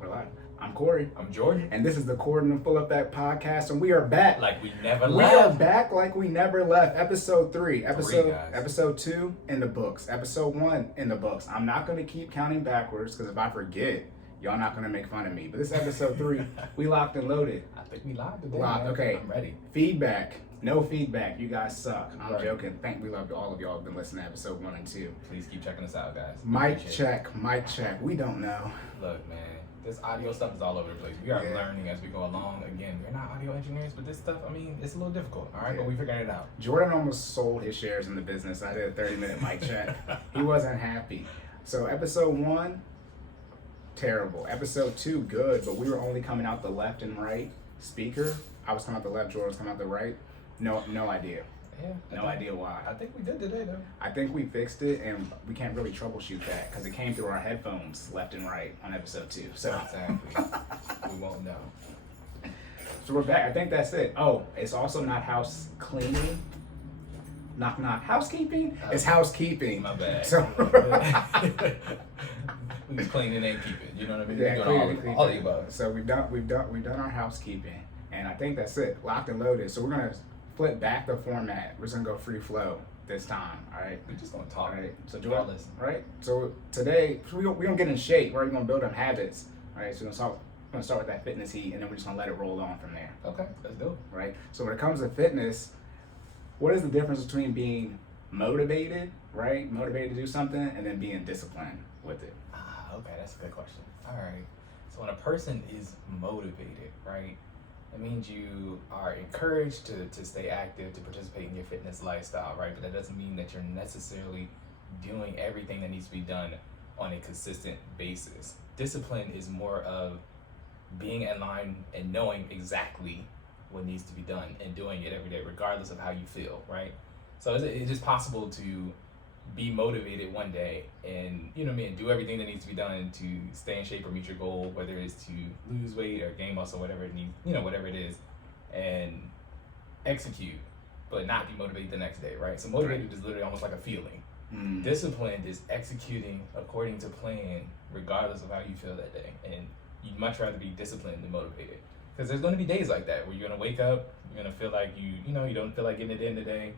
We're live. I'm Cory. I'm Jordan. And this is the Cordan Full Effect podcast, and we are back. Like we never left. We are back like we never left. Episode 3. Guys. Episode 2 in the books. Episode 1 in the books. I'm not going to keep counting backwards, because if I forget, y'all not going to make fun of me. But this is episode 3. We locked and loaded. I think we live today. Okay. I'm ready. Feedback. No feedback. You guys suck. I'm Right. joking. We love all of y'all who've been listening to episode 1 and 2. Please keep checking us out, guys. Mic check. We don't know. Look, man, this audio stuff is all over the place. We are Yeah. learning as we go along. Again, we're not audio engineers, but this stuff, I mean, it's a little difficult. All right, but we figured it out. Jordan almost sold his shares in the business. I did a 30-minute mic check. He wasn't happy. So episode 1, terrible. Episode 2, good, but we were only coming out the left and right speaker. I was coming out the left, Jordan was coming out the right. No idea. Yeah. No idea why. I think we did today, though. I think we fixed it, and we can't really troubleshoot that because it came through our headphones left and right on episode 2. So Exactly. We won't know. So we're back. I think that's it. Oh, it's also not house cleaning. Knock knock. Housekeeping? It's housekeeping. My bad. So we was cleaning and keeping. You know what I mean? yeah, We're doing all the above. So we've done our housekeeping, and I think that's it. Locked and loaded. So we're gonna flip back the format. We're just gonna go free flow this time. All right. We're just gonna talk. All right. So Y'all listen. right. So today we're gonna get in shape. We're gonna build up habits. All right. So we're gonna start with that fitness heat, and then we're just gonna let it roll on from there. Okay, let's do it. Right. So when it comes to fitness, what is the difference between being motivated, right? Motivated to do something, and then being disciplined with it? Okay, that's a good question. All right. So when a person is motivated, right, it means you are encouraged to stay active, to participate in your fitness lifestyle, right? But that doesn't mean that you're necessarily doing everything that needs to be done on a consistent basis. Discipline is more of being in line and knowing exactly what needs to be done and doing it every day, regardless of how you feel, right? So it's just possible to be motivated one day and, you know what I mean, do everything that needs to be done to stay in shape or meet your goal, whether it's to lose weight or gain muscle, whatever it needs, you know, whatever it is, and execute, but not be motivated the next day, right? So motivated is literally almost like a feeling. Disciplined is executing according to plan, regardless of how you feel that day. And you'd much rather be disciplined than motivated. Because there's going to be days like that where you're going to wake up, you're going to feel like you don't feel like getting it in today.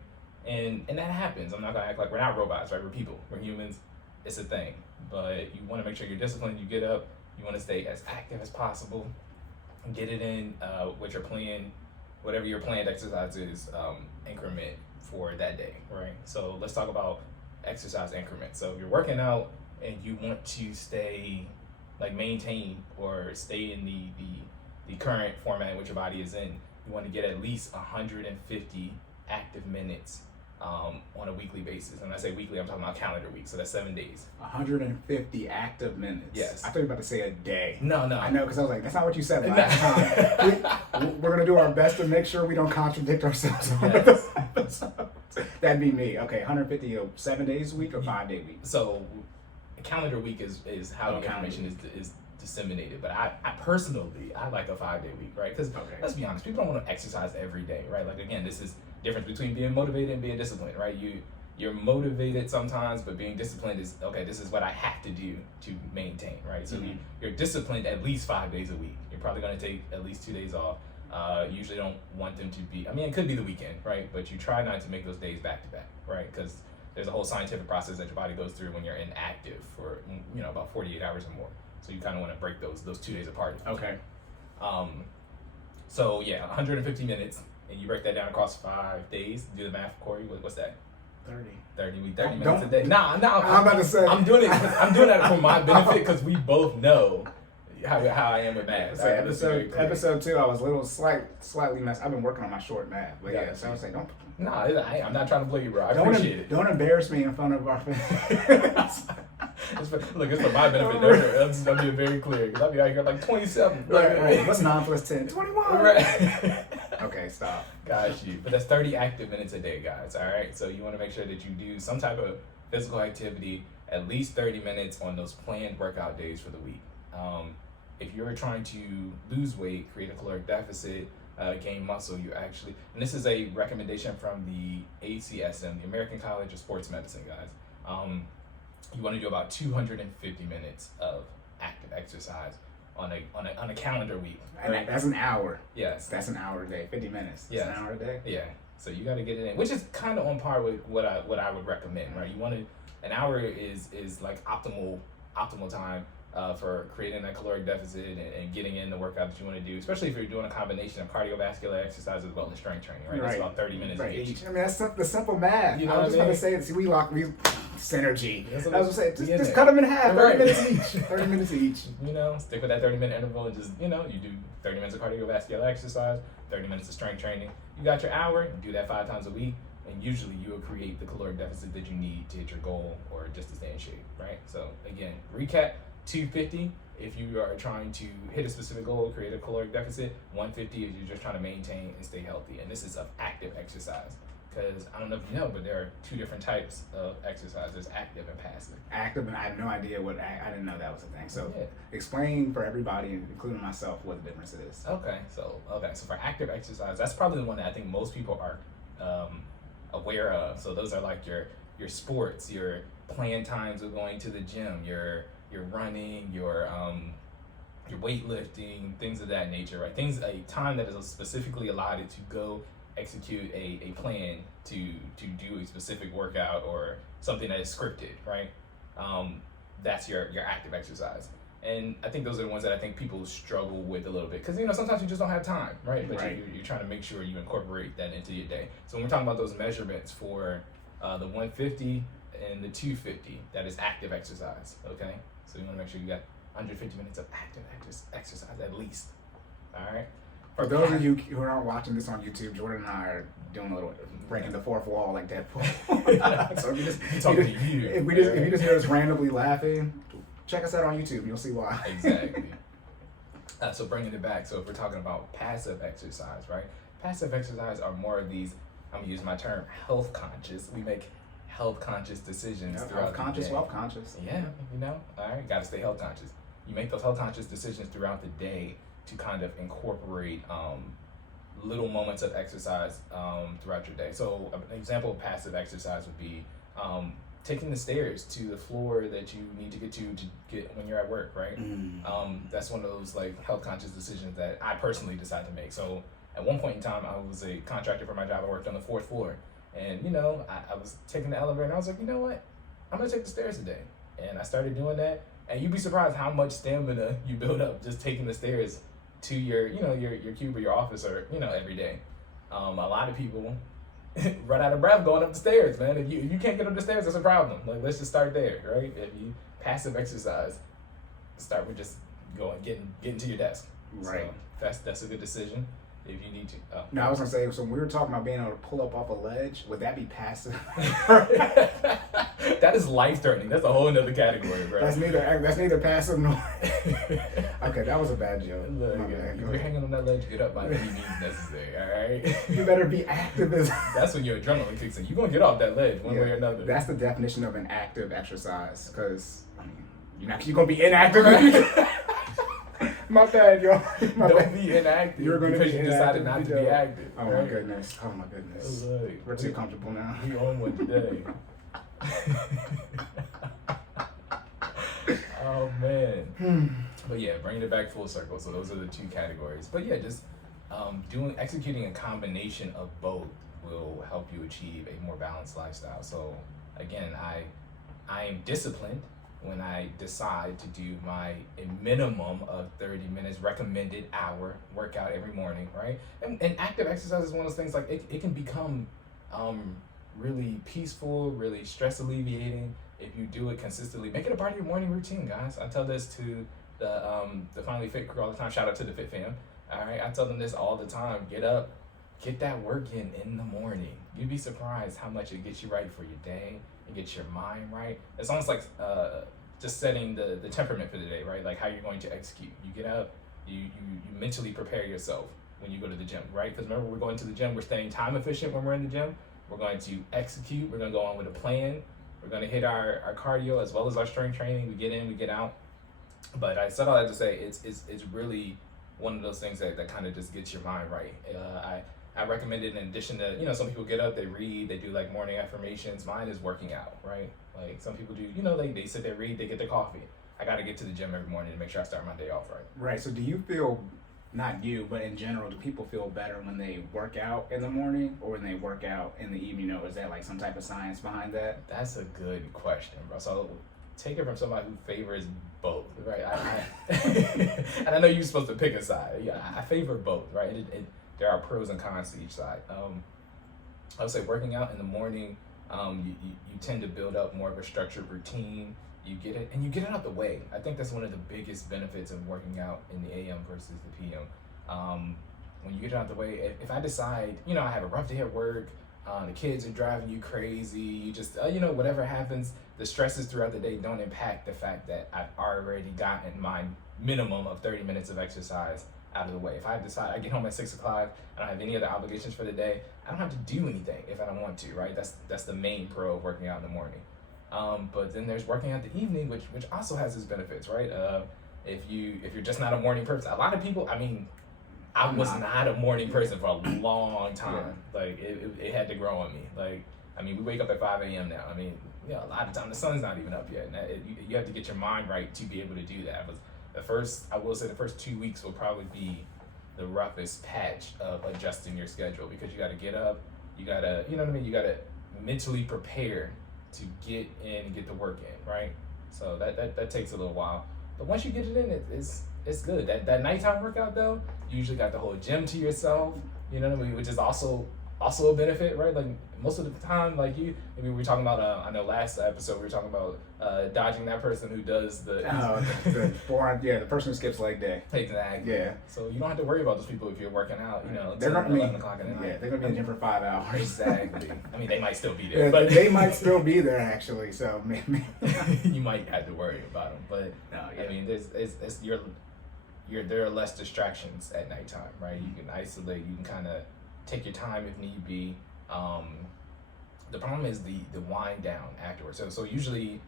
And that happens. I'm not going to act like we're not robots, right? We're people. We're humans. It's a thing. But you want to make sure you're disciplined. You get up. You want to stay as active as possible. Get it in with your plan, whatever your planned exercise is, increment for that day, right? So let's talk about exercise increments. So if you're working out and you want to stay, like maintain or stay in the current format in which your body is in, you want to get at least 150 active minutes on a weekly basis. And when I say weekly, I'm talking about calendar week, so that's 7 days. 150 active minutes. Yes. I thought you were about to say a day. No. I know, because I was like, that's not what you said last time. We're going to do our best to make sure we don't contradict ourselves. Yes. That'd be me. Okay, 150, 7 days a week or 5 day week? So a calendar week is how the information is disseminated. But I personally, I like a 5 day week, right? Because let's be honest, people don't want to exercise every day, right? Like, again, this is difference between being motivated and being disciplined, right? You're motivated sometimes, but being disciplined is, okay, this is what I have to do to maintain, right? So you're disciplined at least 5 days a week. You're probably going to take at least 2 days off. Usually don't want them to be, I mean, it could be the weekend, right? But you try not to make those days back to back, right? Because there's a whole scientific process that your body goes through when you're inactive for, about 48 hours or more. So you kind of want to break those 2 days apart. Okay. So yeah, 150 minutes. And you break that down across 5 days. Do the math, Cory. What's that? 30 minutes a day. Nah. I'm about to say. I'm doing that for my benefit because we both know how I am with math. So episode 2, I was a little slightly messed. I've been working on my short math, but yeah. So I was like, don't. Nah, I'm not trying to blow you, bro. I appreciate it. Don't embarrass me in front of our fans. It's for my benefit. I'm being very clear. Because I'll be out here like 27. Right. What's 9 plus 10? 21. Right. Okay, stop. Got you. But that's 30 active minutes a day, guys. All right. So you want to make sure that you do some type of physical activity, at least 30 minutes on those planned workout days for the week. If you're trying to lose weight, create a caloric deficit, gain muscle, you actually, and this is a recommendation from the ACSM, the American College of Sports Medicine, guys. You want to do about 250 minutes of active exercise on a calendar week. And Right? that's an hour. Yes. That's an hour a day. 50 minutes. That's Yes. an hour a day. Yeah. So you got to get it in, which is kind of on par with what I would recommend, right? You want to, an hour is like optimal time for creating that caloric deficit and getting in the workout that you want to do, especially if you're doing a combination of cardiovascular exercise as well as strength training, right? It's about 30 minutes each. I mean, that's the simple math. You know I was what just I going to say, see, we synergy. That's I was going to say, yeah, just cut them in half, 30 Right. minutes each. 30 minutes each. You know, stick with that 30-minute interval and just, you know, you do 30 minutes of cardiovascular exercise, 30 minutes of strength training. You got your hour, you do that 5 times a week, and usually you will create the caloric deficit that you need to hit your goal or just to stay in shape, right? So again, recap, 250 if you are trying to hit a specific goal, create a caloric deficit. 150 if you're just trying to maintain and stay healthy. And this is of active exercise. Because I don't know if you know, but there are 2 different types of exercise. There's active and passive. Active, and I have no idea I didn't know that was a thing. So Yeah. explain for everybody, including myself, what the difference is. Okay, so for active exercise, that's probably the one that I think most people are aware of. So those are like your sports, your planned times of going to the gym, your running, your weightlifting, things of that nature, right? A time that is specifically allotted to go execute a plan to do a specific workout or something that is scripted, right? That's your active exercise. And I think those are the ones that I think people struggle with a little bit because, you know, sometimes you just don't have time, right? But Right. you're trying to make sure you incorporate that into your day. So when we're talking about those measurements for the 150 and the 250, that is active exercise, okay? So you want to make sure you got 150 minutes of active exercise at least, all right? For those of you who aren't watching this on YouTube, Jordan and I are doing a little breaking the fourth wall like Deadpool. So if you just hear us randomly laughing, check us out on YouTube. You'll see why. Exactly. So bringing it back. So if we're talking about passive exercise, right? Passive exercise are more of these. I'm gonna use my term health conscious. We make health conscious decisions throughout Health conscious, the day. wealth conscious. Yeah, you know, all right, got to stay health conscious. You make those health conscious decisions throughout the day to kind of incorporate little moments of exercise throughout your day. So an example of passive exercise would be taking the stairs to the floor that you need to get when you're at work, right? That's one of those like health conscious decisions that I personally decided to make. So at one point in time, I was a contractor for my job. I worked on the 4th floor. And, you know, I was taking the elevator and I was like, you know what? I'm going to take the stairs today. And I started doing that. And you'd be surprised how much stamina you build up just taking the stairs to your cube or your office or, you know, every day. A lot of people run out of breath going up the stairs, man. If you can't get up the stairs, that's a problem. Like, let's just start there, right? If you passive exercise, start with just getting to your desk. Right. So that's a good decision. If you need to. Oh. No, I was gonna say, so when we were talking about being able to pull up off a ledge, would that be passive? That is life threatening. That's a whole nother category, bro. That's neither passive nor. Okay, that was a bad joke. Look, My bad. if you're hanging on that ledge, get up by any means necessary. All right. You better be active as. That's when your adrenaline kicks in. You're gonna get off that ledge one way or another. That's the definition of an active exercise, because I mean, you're gonna be inactive. My bad, y'all. Don't be inactive. You're gonna because be you decided not to be active. Oh my goodness. Oh my goodness. Look, We're too comfortable now. We on one today. Oh man. But yeah, bringing it back full circle. So those are the 2 categories. But yeah, just executing a combination of both will help you achieve a more balanced lifestyle. So again, I am disciplined when I decide to do a minimum of 30 minutes recommended hour workout every morning, right? And active exercise is one of those things, like it can become really peaceful, really stress alleviating if you do it consistently. Make it a part of your morning routine, guys. I tell this to the FinallyFit crew all the time. Shout out to the Fit fam. All right, I tell them this all the time. Get up, get that work in the morning. You'd be surprised how much it gets you right for your day. It gets your mind right. It's almost like just setting the temperament for the day, right? Like how you're going to execute. You get up, you mentally prepare yourself when you go to the gym, right? Because remember, we're going to the gym, we're staying time efficient when we're in the gym. We're going to execute, we're going to go on with a plan. We're going to hit our cardio as well as our strength training. We get in, we get out. But I said all that to say it's really one of those things that kind of just gets your mind right. I recommend it in addition to, you know, some people get up, they read, they do like morning affirmations. Mine is working out, right? Like some people do, you know, they sit there, read, they get their coffee. I got to get to the gym every morning to make sure I start my day off right. Right. So do you feel, not you, but in general, do people feel better when they work out in the morning or when they work out in the evening? Or is that like some type of science behind that? That's a good question, bro. So take it from somebody who favors both, right? And I know you're supposed to pick a side. Yeah, I favor both, right? There are pros and cons to each side. I would say working out in the morning, you tend to build up more of a structured routine. You get it out the way. I think that's one of the biggest benefits of working out in the AM versus the PM. When you get it out the way, if I decide, I have a rough day at work, the kids are driving you crazy, you just, whatever happens, the stresses throughout the day don't impact the fact that I've already gotten my minimum of 30 minutes of exercise out of the way. If I decide I get home at 6 o'clock, I don't have any other obligations for the day, I don't have to do anything if I don't want to, right? That's the main pro of working out in the morning. But then there's working out in the evening, which also has its benefits, right? If you're just not a morning person, a lot of people, I was not a morning person for a long time. Yeah. Like it had to grow on me. Like, we wake up at 5 a.m. now. A lot of time the sun's not even up yet. And you have to get your mind right to be able to do that. But I will say the first 2 weeks will probably be the roughest patch of adjusting your schedule, because you got to get up, you got to, you got to mentally prepare to get in and get the work in, right? So that takes a little while. But once you get it in, it's good. That nighttime workout though, you usually got the whole gym to yourself, which is also a benefit, right? Like most of the time, like we were talking about, I know last episode we were talking about dodging that person who does the the person who skips leg day. Exactly. Yeah. So you don't have to worry about those people if you're working out, they're not 11 o'clock in the night. Yeah, they're gonna be in the gym for 5 hours. Exactly. They might still be there, but they might still be there actually. So maybe you might have to worry about them. But there are less distractions at nighttime, right? You can isolate, you can kind of take your time if need be. The problem is the wind down afterwards. So usually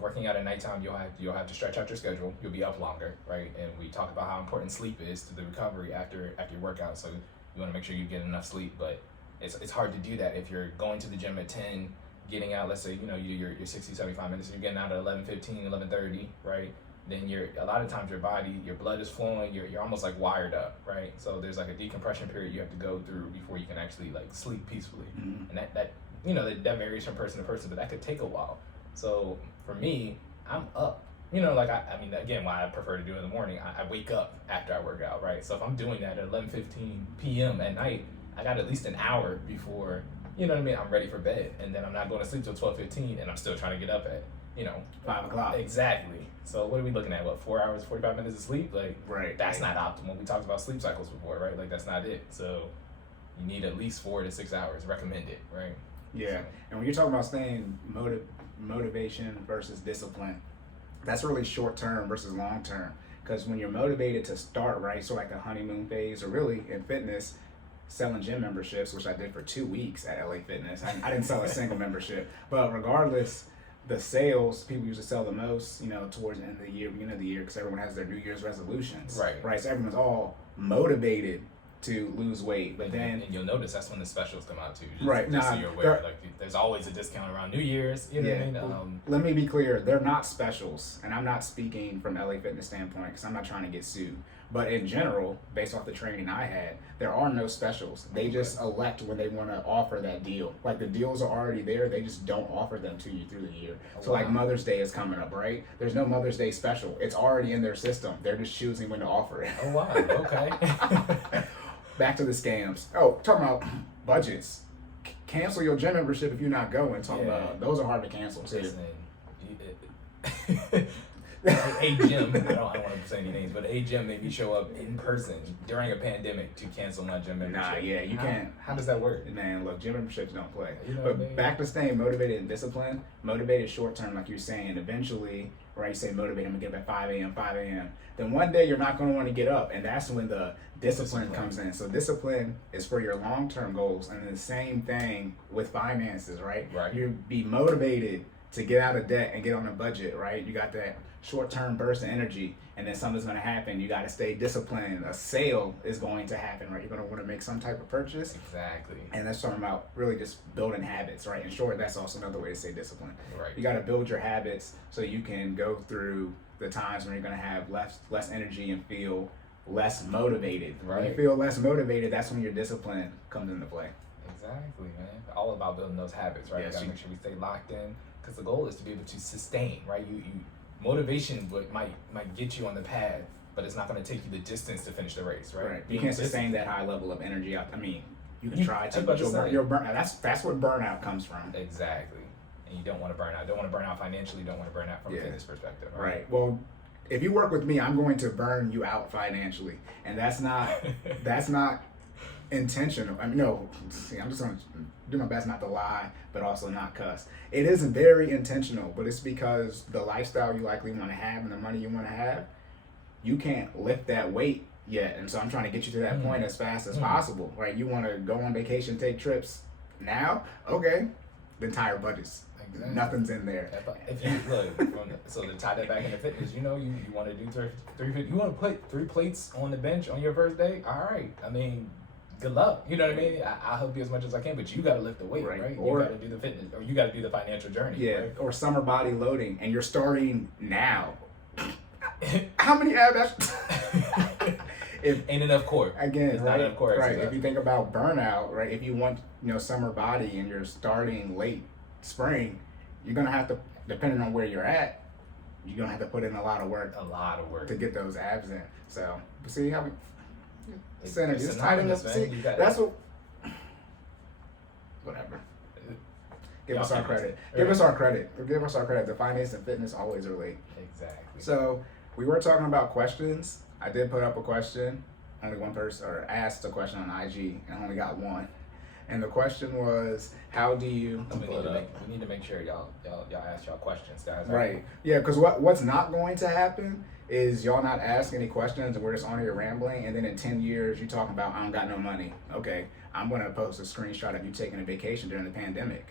working out at nighttime, you'll have to stretch out your schedule. You'll be up longer, right? And we talk about how important sleep is to the recovery after your workout. So you want to make sure you get enough sleep, but it's hard to do that if you're going to the gym at 10, getting out, let's say, you're 60, 75 minutes, you're getting out at 11:15, 11:30, right? Then a lot of times your blood is flowing, you're almost like wired up, right? So there's like a decompression period you have to go through before you can actually like sleep peacefully. Mm-hmm. And that varies from person to person, but that could take a while. So for me, I'm up. Again, why I prefer to do it in the morning, I wake up after I work out, right? So if I'm doing that at 11:15 p.m. at night, I got at least an hour before, I'm ready for bed. And then I'm not going to sleep till 12:15 and I'm still trying to get up at 5 o'clock. Exactly. So what are we looking at? 4 hours, 45 minutes of sleep? Like, right. That's not optimal. We talked about sleep cycles before, right? Like, that's not it. So you need at least 4 to 6 hours recommended, right? Yeah. So. And when you're talking about staying motivation versus discipline, that's really short term versus long term. Because when you're motivated to start, right, so like a honeymoon phase, or really in fitness, selling gym memberships, which I did for 2 weeks at LA Fitness. I didn't sell a single membership, but regardless, the sales, people usually sell the most, towards the end of the year, beginning of the year, because everyone has their New Year's resolutions. Right. So everyone's all motivated to lose weight, but then... And you'll notice that's when the specials come out too. Just so you're aware, there's always a discount around New Year's, what I mean? Let me be clear, they're not specials, and I'm not speaking from LA Fitness standpoint, because I'm not trying to get sued. But in general, based off the training I had, there are no specials. They just elect when they want to offer that deal. Like the deals are already there, they just don't offer them to you through the year. So like Mother's Day is coming up, right? There's no Mother's Day special. It's already in their system. They're just choosing when to offer it. Oh wow, okay. Back to the scams. Oh, talking about budgets. Cancel your gym membership if you're not going. About those are hard to cancel too. A gym, I don't want to say any names, but a gym made me show up in person during a pandemic to cancel my gym membership. You can't. How does that work? Man, look, gym memberships don't play. But back to staying motivated and disciplined, motivated short term, like you're saying, eventually, right, you say motivated, I'm going to get up at 5 a.m. Then one day you're not going to want to get up, and that's when the discipline comes in. So discipline is for your long term goals, and the same thing with finances, right? Right. You be motivated to get out of debt and get on a budget, right? You got that short-term burst of energy, and then something's going to happen. You got to stay disciplined. A sale is going to happen, right? You're going to want to make some type of purchase. Exactly. And that's talking about really just building habits, right? In short, that's also another way to say discipline. Right. You got to build your habits so you can go through the times when you're going to have less energy and feel less motivated. Right. When you feel less motivated, that's when your discipline comes into play. Exactly, man. All about building those habits, right? Yes, You gotta make sure we stay locked in, because the goal is to be able to sustain, right? You motivation might get you on the path, but it's not going to take you the distance to finish the race, right? Right. You can't sustain that high level of energy. I mean, you can You- try to, I'm but about to say. you'll burn. That's what burnout comes from. Exactly. And you don't want to burn out. Don't want to burn out financially. Don't want to burn out from a Yeah. fitness perspective. Right. Well, if you work with me, I'm going to burn you out financially, and that's not intentional. I mean, no. See, I'm just going to do my best not to lie, but also not cuss. It is very intentional, but it's because the lifestyle you likely want to have and the money you want to have, you can't lift that weight yet, and so I'm trying to get you to that point as fast as possible. Right? You want to go on vacation, take trips now? Okay. The entire budget's Exactly. nothing's in there. If you look, so to tie that back into fitness, you want to do you want to put 3 plates on the bench on your first day. All right, I mean, good luck. You know what I mean? I'll help you as much as I can, but you got to lift the weight, right? Or, you got to do the fitness, or you got to do the financial journey. Yeah, right? or summer body loading, and you're starting now. How many abs? Ain't enough core. Again, it's right? not enough core. Right. exercise. If you think about burnout, right? If you want, summer body, and you're starting late spring, you're gonna have to, depending on where you're at, you're gonna have to put in a lot of work. To get those abs in. So, see how we. Synergy. It's tight enough. See, that's what. Whatever. Give us our credit. Give us our credit. Give us our credit. The finance and fitness always relate. Exactly. So we were talking about questions. I did put up a question. Only one person, or asked a question on IG, and I only got one. And the question was, how do you? We need to make sure y'all ask y'all questions, guys. Right. Yeah. Because what's not going to happen is y'all not ask any questions, and we're just on here rambling, and then in 10 years you talking about I don't got no money. Okay, I'm gonna post a screenshot of you taking a vacation during the pandemic.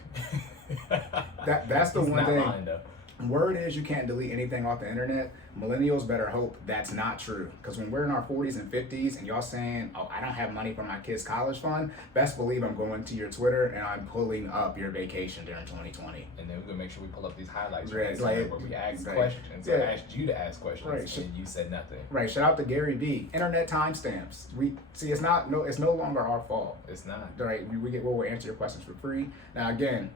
That's the one thing. Lying, though. Word is you can't delete anything off the internet. Millennials better hope that's not true. Because when we're in our 40s and 50s and y'all saying, oh, I don't have money for my kids' college fund, best believe I'm going to your Twitter and I'm pulling up your vacation during 2020. And then we're going to make sure we pull up these highlights Right, where we ask questions. So I asked you to ask questions and you said nothing. Right. Shout out to Gary B. Internet timestamps. It's no longer our fault. It's not. Right. We'll answer your questions for free. Now again,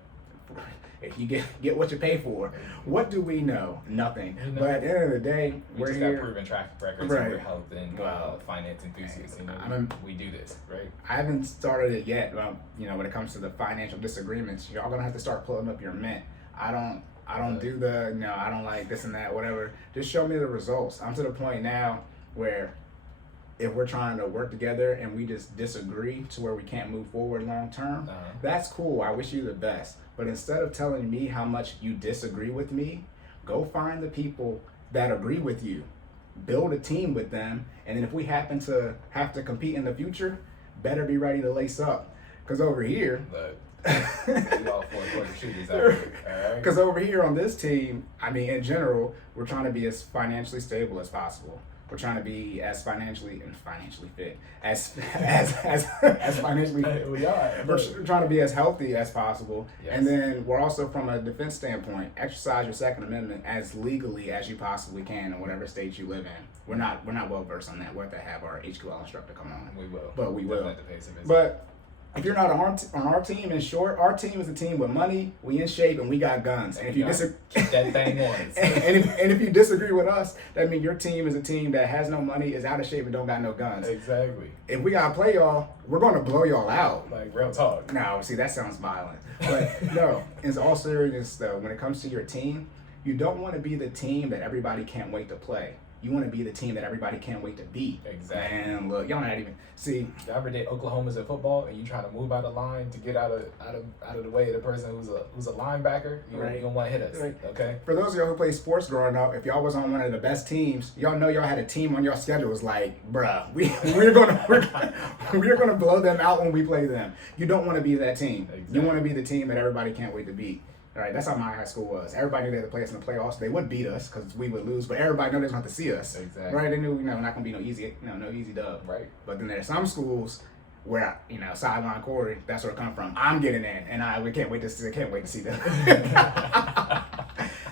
if you get what you pay for, what do we know? Nothing. But at the end of the day, we we're just here. got proven track records Right. and we're health and finance enthusiasts. We do this, right? I haven't started it yet. When it comes to the financial disagreements, y'all gonna have to start pulling up your mint. I don't do the I don't like this and that, whatever. Just show me the results. I'm to the point now where if we're trying to work together and we just disagree to where we can't move forward long term, that's cool. I wish you the best. But instead of telling me how much you disagree with me, go find the people that agree with you. Build a team with them. And then if we happen to have to compete in the future, better be ready to lace up. Because over here... we all four shooters out here, all right? Because over here on this team, in general, we're trying to be as financially stable as possible. We're trying to be as financially fit as financially. We are. We're trying to be as healthy as possible, yes. And then we're also from a defense standpoint, exercise your Second Amendment as legally as you possibly can in whatever state you live in. We're not well versed on that. We'll have to have our HQL instructor come on. We will, but we will. At the pace of it. But if you're not on our team, in short, our team is a team with money, we in shape, and we got guns. And if you disagree, keep that thing on. and if you disagree with us, that means your team is a team that has no money, is out of shape, and don't got no guns. Exactly. If we gotta play y'all, we're gonna blow y'all out. Like real talk. No, see, that sounds violent. But no, in all seriousness though, when it comes to your team, you don't want to be the team that everybody can't wait to play. You want to be the team that everybody can't wait to beat. Exactly. And look, y'all not even see. You ever did Oklahoma's in football, and you trying to move out of line to get out of the way of the person who's a linebacker? You don't want to hit us, okay? For those of y'all who played sports growing up, if y'all was on one of the best teams, y'all know y'all had a team on your schedule. It's like, bruh, we're gonna blow them out when we play them. You don't want to be that team. Exactly. You want to be the team that everybody can't wait to beat. Right, that's how my high school was. Everybody knew they had to play us in the playoffs. They would beat us because we would lose, but everybody knew they was going to see us. Exactly. Right, they knew not going to be no easy dub. Right. But then there's some schools where sideline Cory, that's where it come from. I'm getting in, and we can't wait to see that.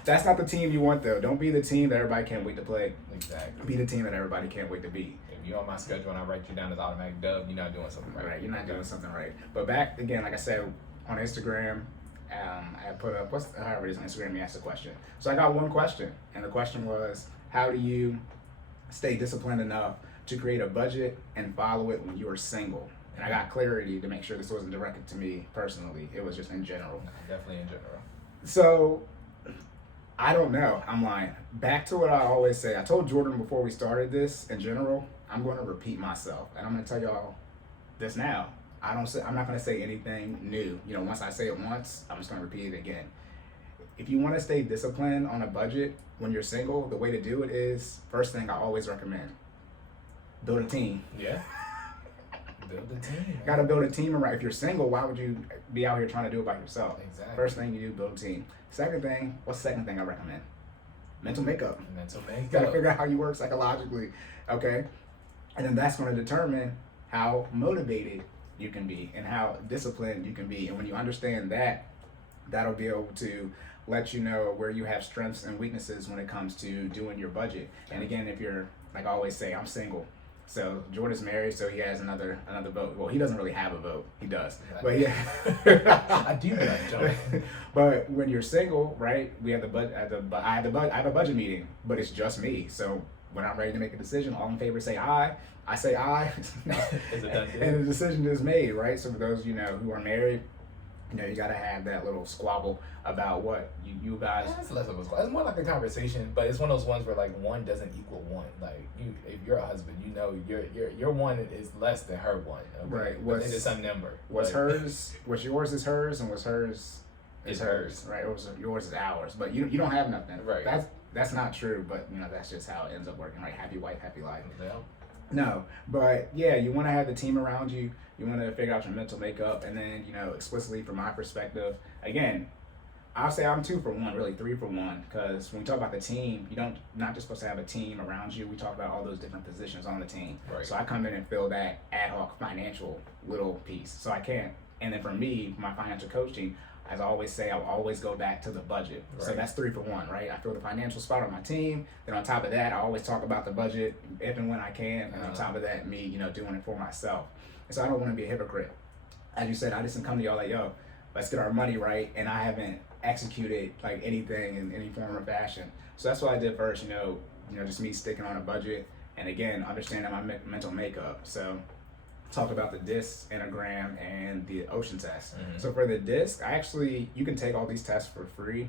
That's not the team you want though. Don't be the team that everybody can't wait to play. Exactly. Be the team that everybody can't wait to be. If you're on my schedule and I write you down as automatic dub, you're not doing something right. Right, you're not doing something right. But back again, like I said, on Instagram, I put up however it is on Instagram. You asked a question, so I got one question, and the question was, how do you stay disciplined enough to create a budget and follow it when you are single? And I got clarity to make sure this wasn't directed to me personally. It was just in general. Definitely in general. So I don't know. I'm lying. Back to what I always say. I told Jordan before we started this, in general, I'm going to repeat myself. And I'm going to tell y'all this now. I'm not going to say anything new. Once I say it once, I'm just going to repeat it again. If you want to stay disciplined on a budget when you're single, the way to do it is, first thing I always recommend, build a team. Yeah. Build a team. Got to build a team around. If you're single, why would you be out here trying to do it by yourself? Exactly. First thing you do, build a team. Second thing, what's the second thing I recommend? Mental makeup. You got to figure out how you work psychologically, okay? And then that's going to determine how motivated you can be and how disciplined you can be. And when you understand that, that'll be able to let you know where you have strengths and weaknesses when it comes to doing your budget. And again, if you're, like I always say, I'm single. So Jordan's married, so he has another vote. Well, he doesn't really have a vote. He does, but yeah. I do that, John. But when you're single, right? We have I have a budget meeting, but it's just me. So when I'm ready to make a decision, all in favor say aye. I say aye, Is it done? and the decision is made, right? So for those who are married, you gotta have that little squabble about what you guys. It's less of a squabble. It's more like a conversation, but it's one of those ones where like one doesn't equal one. Like if you're a husband, your one is less than her one. Okay? Right. But it's some number. What's yours is hers, and what's hers Is hers, right? Or yours is ours. But you don't have nothing. Right. That's not true, but that's just how it ends up working, right? Happy wife, happy life. Yeah. No, but yeah, you want to have the team around you. You want to figure out your mental makeup, and then explicitly from my perspective, again, I'll say I'm 2 for 1, really 3 for 1, because when we talk about the team, not just supposed to have a team around you. We talk about all those different positions on the team. Right. So I come in and fill that ad hoc financial little piece. So I can't. And then for me, my financial coaching, as I always say, I'll always go back to the budget. Right. So that's 3 for 1, right? I fill the financial spot on my team. Then on top of that, I always talk about the budget if and when I can. And on top of that, me, doing it for myself. And so I don't want to be a hypocrite. As you said, I just didn't come to y'all like, yo, let's get our money right. And I haven't executed like anything in any form or fashion. So that's what I did first, just me sticking on a budget. And again, understanding my mental makeup. So talk about the DISC, Enneagram, and the Ocean test. Mm-hmm. So for the DISC, you can take all these tests for free.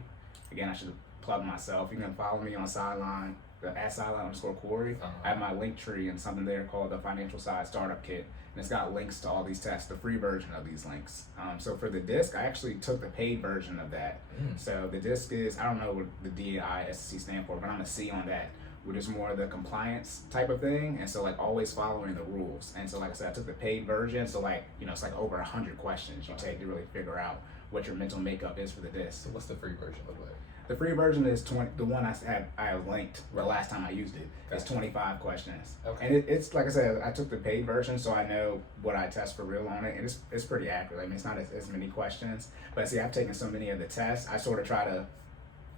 Again, I should plug myself. You can follow me on Sideline, at Sideline_Cory. I have my link tree and something there called the Financial Side Startup Kit. And it's got links to all these tests, the free version of these links. So for the DISC, I actually took the paid version of that. So the DISC is, I don't know what the DISC stand for, but I'm a C on that, which is more the compliance type of thing. And so like always following the rules. And so like I said, I took the paid version. So like, it's like over 100 questions you take to really figure out what your mental makeup is for the DISC. So what's the free version look like? The free version is the one I have linked the last time I used it. It's 25 questions. Okay. And it's like I said, I took the paid version, so I know what I test for real on it, and it's pretty accurate. I mean, it's not as many questions, but see, I've taken so many of the tests. I sort of try to.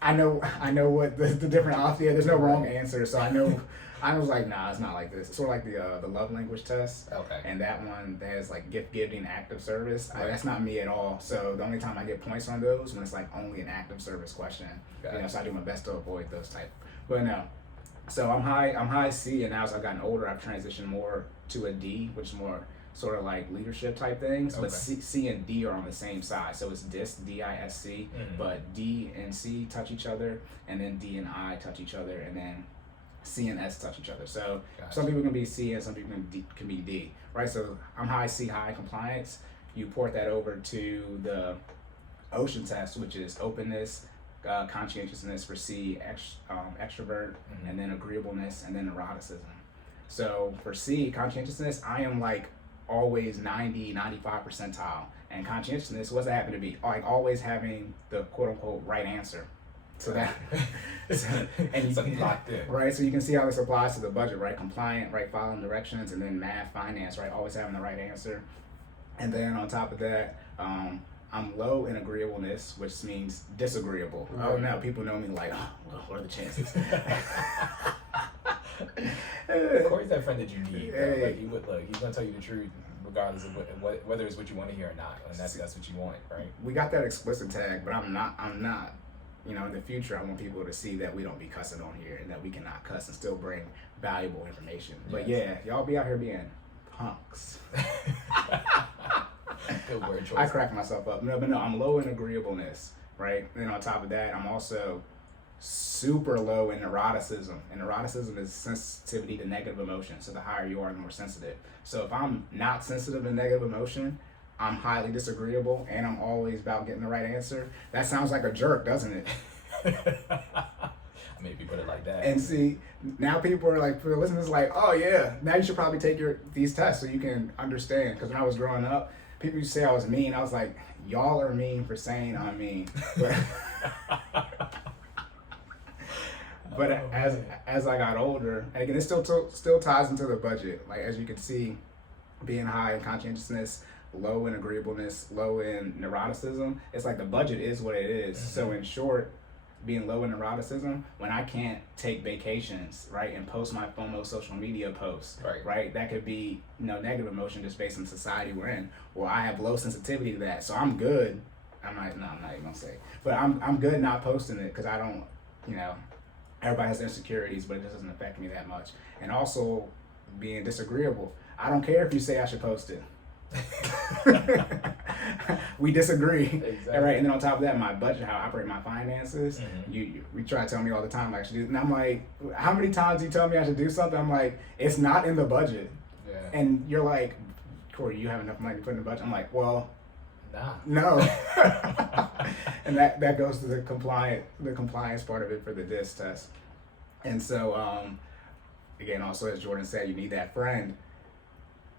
I know what the different options. There's no wrong answer, so I know. I was like, nah, it's not like this. It's sort of like the love language test. Okay. And that one that has like gift giving, active service. Right. That's not me at all. So the only time I get points on those when it's like only an active service question. So I do my best to avoid those type. But no. So I'm high C, and now as I've gotten older, I've transitioned more to a D, which is more sort of like leadership type things. Okay. But C and D are on the same side. So it's DISC, D-I-S-C, but D and C touch each other, and then D and I touch each other, and then C and S touch each other. So some people can be C and some people can be D, right? So I'm high C, high compliance. You port that over to the Ocean test, which is openness, conscientiousness for C, extrovert, and then agreeableness, and then neuroticism. So for C, conscientiousness, I am like always 90, 95 percentile. And conscientiousness, what's that happen to be? Like always having the quote unquote right answer. So that, and you Something locked in. Right, so you can see how this applies to the budget, right? Compliant, right? Following directions, and then math, finance, right? Always having the right answer. And then on top of that, I'm low in agreeableness, which means disagreeable. Right. Oh no, people know me like, oh, well, what are the chances? Corey's that friend that you need. Like he's gonna tell you the truth, regardless of whether it's what you want to hear or not, and that's what you want, right? We got that explicit tag, but I'm not. You know, in the future, I want people to see that we don't be cussing on here and that we cannot cuss and still bring valuable information. But yeah, y'all be out here being punks. Good word choice. I crack myself up. No, I'm low in agreeableness, right? And on top of that, I'm also super low in neuroticism. And neuroticism is sensitivity to negative emotion. So the higher you are, the more sensitive. So if I'm not sensitive to negative emotion, I'm highly disagreeable, and I'm always about getting the right answer. That sounds like a jerk, doesn't it? Maybe put it like that. And see, now people are like, listening to this like, oh yeah, now you should probably take these tests so you can understand. Because when I was growing up, people used to say I was mean. I was like, y'all are mean for saying I'm mean. But as I got older, and again, it still ties into the budget. Like as you can see, being high in conscientiousness, low in agreeableness, low in neuroticism, it's like the budget is what it is. Mm-hmm. So in short, being low in neuroticism, when I can't take vacations, right, and post my FOMO social media posts, right, that could be, you know, negative emotion just based on the society we're in. Well, I have low sensitivity to that, so I'm good. I'm not even gonna say, but I'm good not posting it because I don't, you know, everybody has insecurities, but it just doesn't affect me that much. And also being disagreeable. I don't care if you say I should post it. We disagree. Exactly. Right, and then on top of that, my budget, how I operate my finances, we try to tell me all the time I should do, and I'm like, how many times do you tell me I should do something? I'm like, it's not in the budget. Yeah. And you're like, Cory, you have enough money to put in the budget? I'm like, well, no. And that goes to the compliance part of it for the DIS test. And so again, also as Jordan said, you need that friend.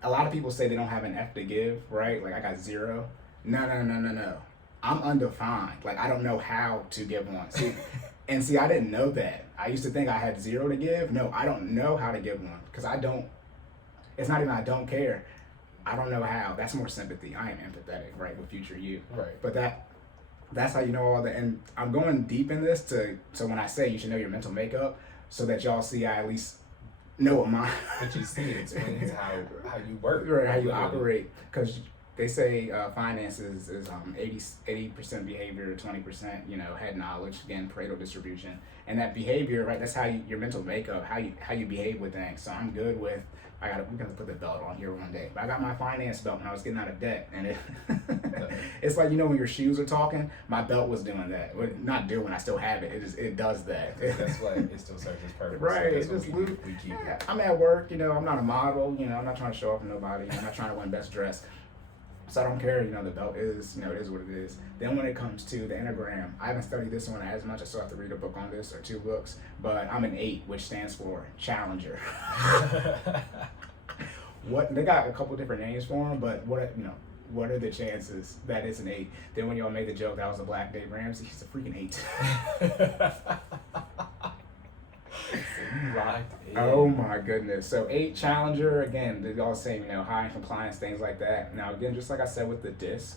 A lot of people say they don't have an F to give, right? Like I got 0. No. I'm undefined. Like I don't know how to give one. See, I didn't know that. I used to think I had 0 to give. No, I don't know how to give one because I don't. It's not even I don't care. I don't know how. That's more sympathy. I am empathetic, right, with future you. Right. But that's how you know all the. And I'm going deep in this so when I say you should know your mental makeup, so that y'all see I at least know what mine. But you see, it explains how you work, right? How you operate, because they say finances is 80% behavior, 20% head knowledge. Again, Pareto distribution, and that behavior, right? That's how your mental makeup, how you behave with things. So I'm good with. We're gonna put the belt on here one day. But I got my finance belt when I was getting out of debt, and it's like when your shoes are talking. My belt was doing that. Well, not doing. I still have it. It does that. That's why it still serves its purpose. Right. So we keep it. I'm at work. I'm not a model. I'm not trying to show off to nobody. I'm not trying to win best dress. So I don't care. The belt is. It is what it is. Then when it comes to the Enneagram, I haven't studied this one as much. I still have to read a book on this or 2 books. But I'm an 8, which stands for Challenger. What they got a couple different names for him, but what are the chances that it's an 8? Then when y'all made the joke that was a black Dave Ramsey, he's a freaking 8. Oh my goodness. So 8 Challenger, again, they all say, high in compliance, things like that. Now again, just like I said with the DIS,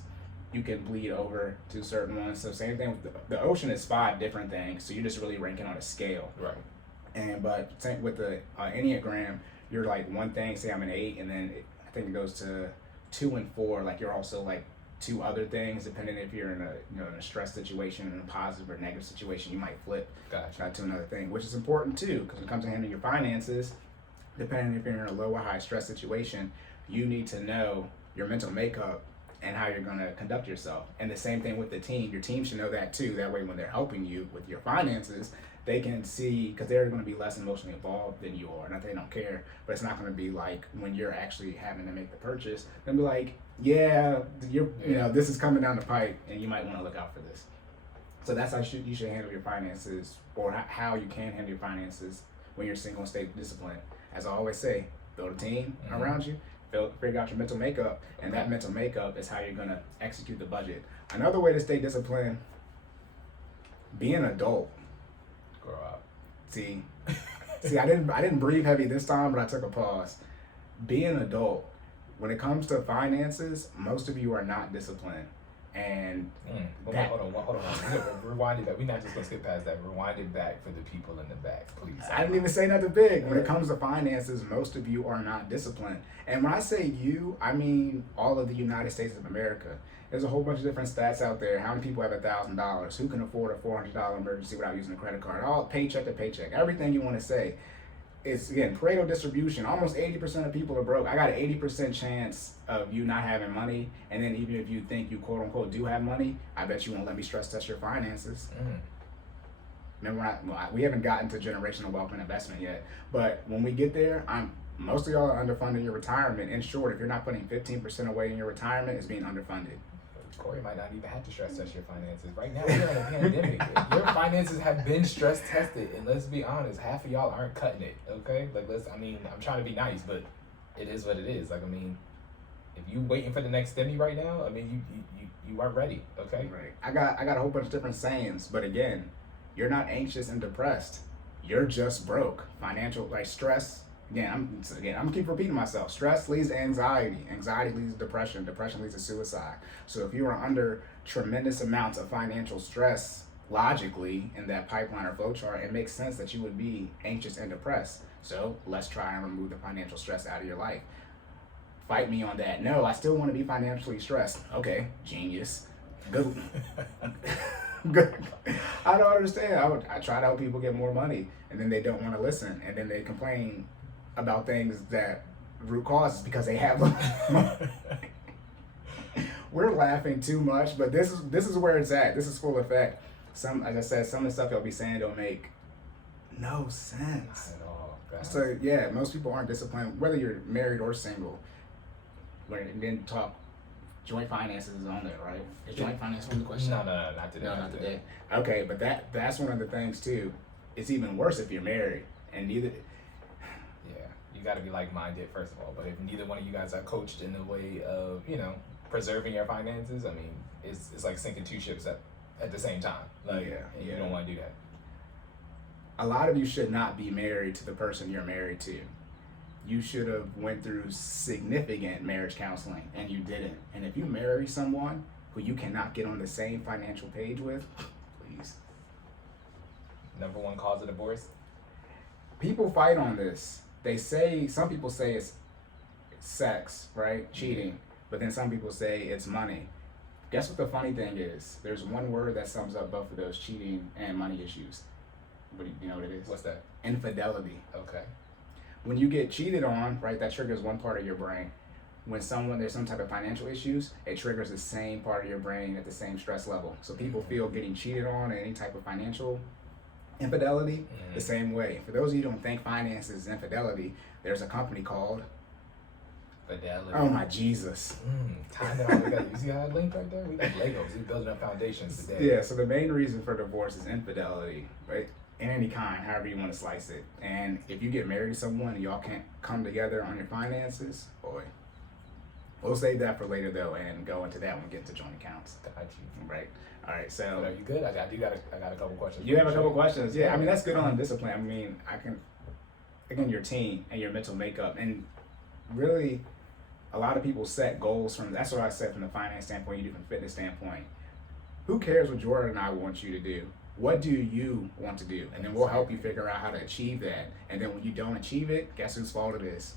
you can bleed over to certain ones. So same thing with the ocean is 5 different things. So you're just really ranking on a scale. Right. But same with the Enneagram, you're like one thing, say I'm an 8, and then I think it goes to 2 and 4. Like you're also like 2 other things, depending if you're in a stress situation, in a positive or negative situation, you might flip to another thing, which is important too, because when it comes to handling your finances, depending if you're in a low or high stress situation, you need to know your mental makeup and how you're going to conduct yourself. And the same thing with the team. Your team should know that too. That way, when they're helping you with your finances, they can see, because they're going to be less emotionally involved than you are. Not that they don't care, but it's not going to be like when you're actually having to make the purchase. They'll be like, this is coming down the pipe, and you might want to look out for this. So that's how you should handle your finances, or how you can handle your finances when you're single and stay disciplined. As I always say, build a team around you. If figure out your mental makeup, and that mental makeup is how you're gonna execute the budget. Another way to stay disciplined: be an adult. Grow up. See, I didn't breathe heavy this time, but I took a pause. Be an adult. When it comes to finances, most of you are not disciplined, and Hold on. Rewind it back. We're not just gonna skip past that. Rewind it back for the people in the back, please. I didn't even say nothing big. When it comes to finances, most of you are not disciplined. And when I say you, I mean all of the United States of America. There's a whole bunch of different stats out there. How many people have $1,000? Who can afford a $400 emergency without using a credit card? All paycheck to paycheck. Everything you want to say. It's, again, Pareto distribution. Almost 80% of people are broke. I got an 80% chance of you not having money. And then even if you think you quote unquote do have money, I bet you won't let me stress test your finances. Remember, we haven't gotten to generational wealth and investment yet. But when we get there, most of y'all are underfunding your retirement. In short, if you're not putting 15% away in your retirement, it's being underfunded. Cory might not even have to stress test your finances. Right now, we're in a pandemic. Your finances have been stress tested, and let's be honest, half of y'all aren't cutting it. Okay, I'm trying to be nice, but it is what it is. If you waiting for the next stimmy right now, you aren't ready. Okay, right. I got a whole bunch of different sayings, but again, you're not anxious and depressed. You're just broke. Financial stress. Again, I'm gonna keep repeating myself. Stress leads to anxiety. Anxiety leads to depression. Depression leads to suicide. So if you are under tremendous amounts of financial stress, logically in that pipeline or flow chart, it makes sense that you would be anxious and depressed. So let's try and remove the financial stress out of your life. Fight me on that. No, I still want to be financially stressed. Okay, genius. Good. Good. I don't understand. I try to help people get more money, and then they don't want to listen, and then they complain about things that root causes because they have money. We're laughing too much, but this is where it's at. This is full effect. As I said, some of the stuff y'all be saying don't make no sense. Not at all. So yeah, most people aren't disciplined, whether you're married or single. And then talk joint finances is on there, right? Is joint finance on the question? No, not today. No, not today. Okay, but that's one of the things too. It's even worse if you're married and neither. Yeah, you got to be like-minded first of all. But if neither one of you guys are coached in the way of preserving your finances, it's like sinking two ships at the same time. You don't want to do that. A lot of you should not be married to the person you're married to. You should have went through significant marriage counseling, and you didn't. And if you marry someone who you cannot get on the same financial page with, please. Number one cause of divorce? People fight on this. Some people say it's sex, right? Cheating. But then some people say it's money. Guess what the funny thing is? There's one word that sums up both of those, cheating and money issues. But you know what it is? What's that? Infidelity. Okay. When you get cheated on, right, that triggers one part of your brain. When there's some type of financial issues, it triggers the same part of your brain at the same stress level. So people feel getting cheated on and any type of financial infidelity the same way. For those of you who don't think finances is infidelity, there's a company called Fidelity. Oh my Jesus. Tying it all together. You see how I linked right there? We got Legos. We building up foundations today. Yeah, so the main reason for divorce is infidelity, right? In any kind, however you want to slice it. And if you get married to someone and y'all can't come together on your finances, boy. We'll save that for later though and go into that when we get to joint accounts. Got you. Right. All right, so are you good? I got a couple questions. You have a couple questions. Yeah, that's good on discipline. Again, your team and your mental makeup, and really a lot of people set goals that's what I said from the finance standpoint, you do from the fitness standpoint. Who cares what Jordan and I want you to do? What do you want to do? And then we'll help you figure out how to achieve that. And then when you don't achieve it, guess whose fault it is?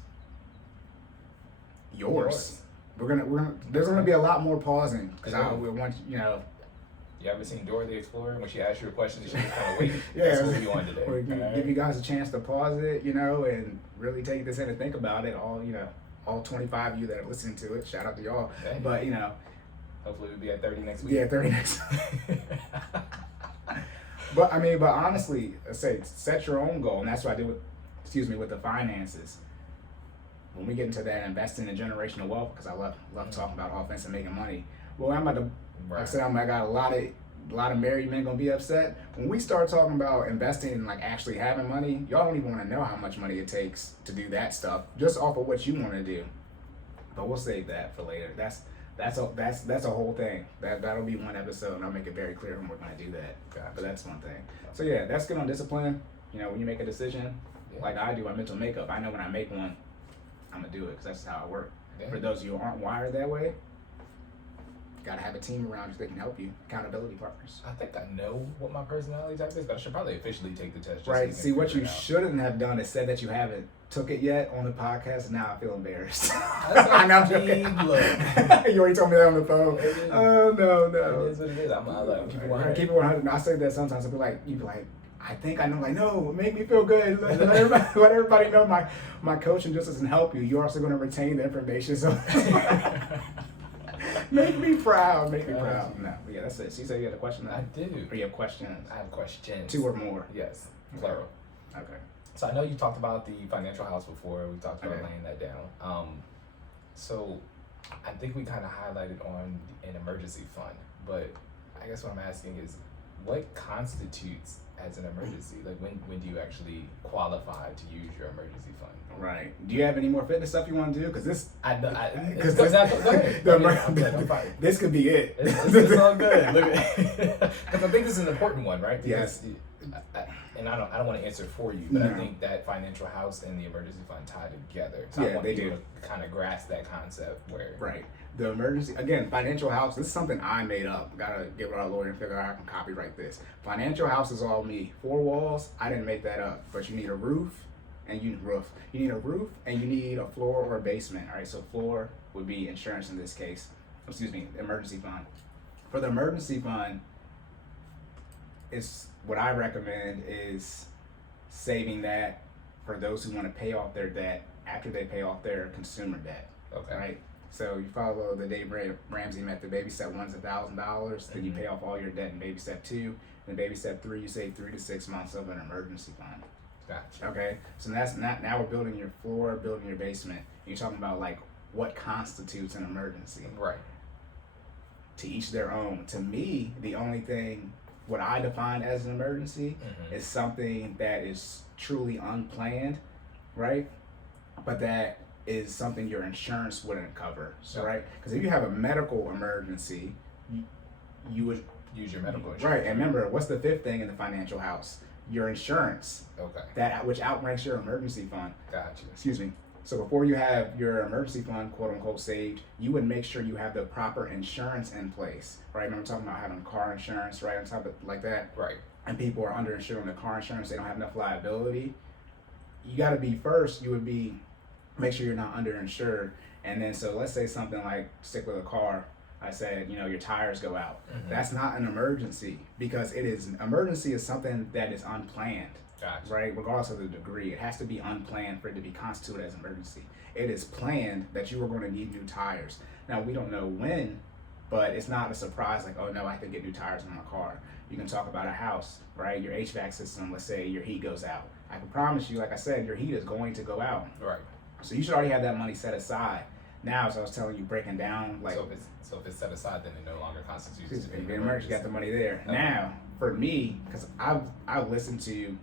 Yours. There's gonna be a lot more pausing because I would want You ever seen Dora the Explorer when she asks you a question and she just kind of wait? Yeah, that's what we on today. Or give you guys a chance to pause it, and really take this in and think about it. All 25 of you that are listening to it, shout out to y'all. Okay. But hopefully we'll be at 30 next week. Yeah, 30 next. But honestly, set your own goal, and that's what I did with the finances. When we get into that investing in generational wealth, because I love talking about offense and making money. Well, I'm about to. Like I said, I got a lot of married men gonna be upset when we start talking about investing and actually having money. Y'all don't even want to know how much money it takes to do that stuff, just off of what you want to do. But we'll save that for later. That's a whole thing. That'll be one episode, and I'll make it very clear when we're gonna do that. Gotcha. But that's one thing. So yeah, that's good on discipline. You know, when you make a decision, like I do, my mental makeup. I know when I make one, I'm gonna do it because that's how I work. Yeah. For those of you who aren't wired that way, gotta have a team around you that can help you. Accountability partners. I think I know what my personality type is, but I should probably officially take the test. Just Right. so See, what figure you it out. shouldn't have done is said that you haven't took it yet on the podcast, and now I feel embarrassed. That's I know, I'm okay. joking. Look. You already told me that on the phone. It is. Oh no. It is what it is. I'm like, keep it 100. Keep it 100. I say that sometimes. I'll be like, you be like, I think I know. Like, no, make me feel good. Let everybody know my coaching just doesn't help you. You're also going to retain the information. So make me proud. Make me proud. No, but yeah, that's it. So you said you had a question. I do. Or you have questions? I have questions. 2 or more. Yes, plural. Okay. So I know you talked about the financial house before. We talked about Okay. laying that down. So I think we kind of highlighted on an emergency fund, but I guess what I'm asking is, what constitutes as an emergency? Like when do you actually qualify to use your emergency fund? Right. Do you have any more fitness stuff you want to do? Because this. Go ahead. I'm fine. This could be it. It's all good. Because I think this is an important one, right? Yes. And I don't want to answer for you, but I No. think that financial house and the emergency fund tie together. So I Yeah, want they people do. to kind of grasp that concept where. Right. The emergency, again, financial house, this is something I made up. Gotta get with our lawyer and figure out how I can copyright this. Financial house is all me. 4 walls, I didn't make that up. But you need a roof and you need a roof and you need a floor or a basement. All right, so floor would be insurance in this case. Excuse me, emergency fund. For the emergency fund, it's what I recommend is saving that for those who want to pay off their debt after they pay off their consumer debt. Okay. Right? So you follow the Dave Ramsey method. Baby step 1's $1,000. Then you pay off all your debt in baby step 2. Then baby step 3, you save 3 to 6 months of an emergency fund. Gotcha. Okay? So that's not, now we're building your floor, building your basement. You're talking about like what constitutes an emergency. Right. To each their own. To me, the only thing, what I define as an emergency is something that is truly unplanned, right? But that is something your insurance wouldn't cover, so, right? Because if you have a medical emergency, you would Use your medical insurance. right. And remember, what's the 5th thing in the financial house? Your insurance, Okay. that which outranks your emergency fund. Gotcha. Excuse me. So before you have your emergency fund, quote unquote, saved, you would make sure you have the proper insurance in place, right? Remember talking about having car insurance, right? On top of like that. Right. And people are underinsured on their car insurance, they don't have enough liability. You got to be first, you would be, make sure you're not underinsured. And then, so let's say something like, stick with a car, I said, your tires go out. That's not an emergency because emergency is something that is unplanned. Gotcha. Right, regardless of the degree, it has to be unplanned for it to be constituted as emergency. It is planned that you are going to need new tires. Now we don't know when, but it's not a surprise. Like, oh no, I have to get new tires on my car. You can talk about a house, right? Your HVAC system. Let's say your heat goes out. I can promise you, like I said, your heat is going to go out. Right. So you should already have that money set aside. Now, as I was telling you, breaking down, like, So if it's set aside, then it no longer constitutes. if an you emergency. got the money there. Okay. Now, for me, because I've listened to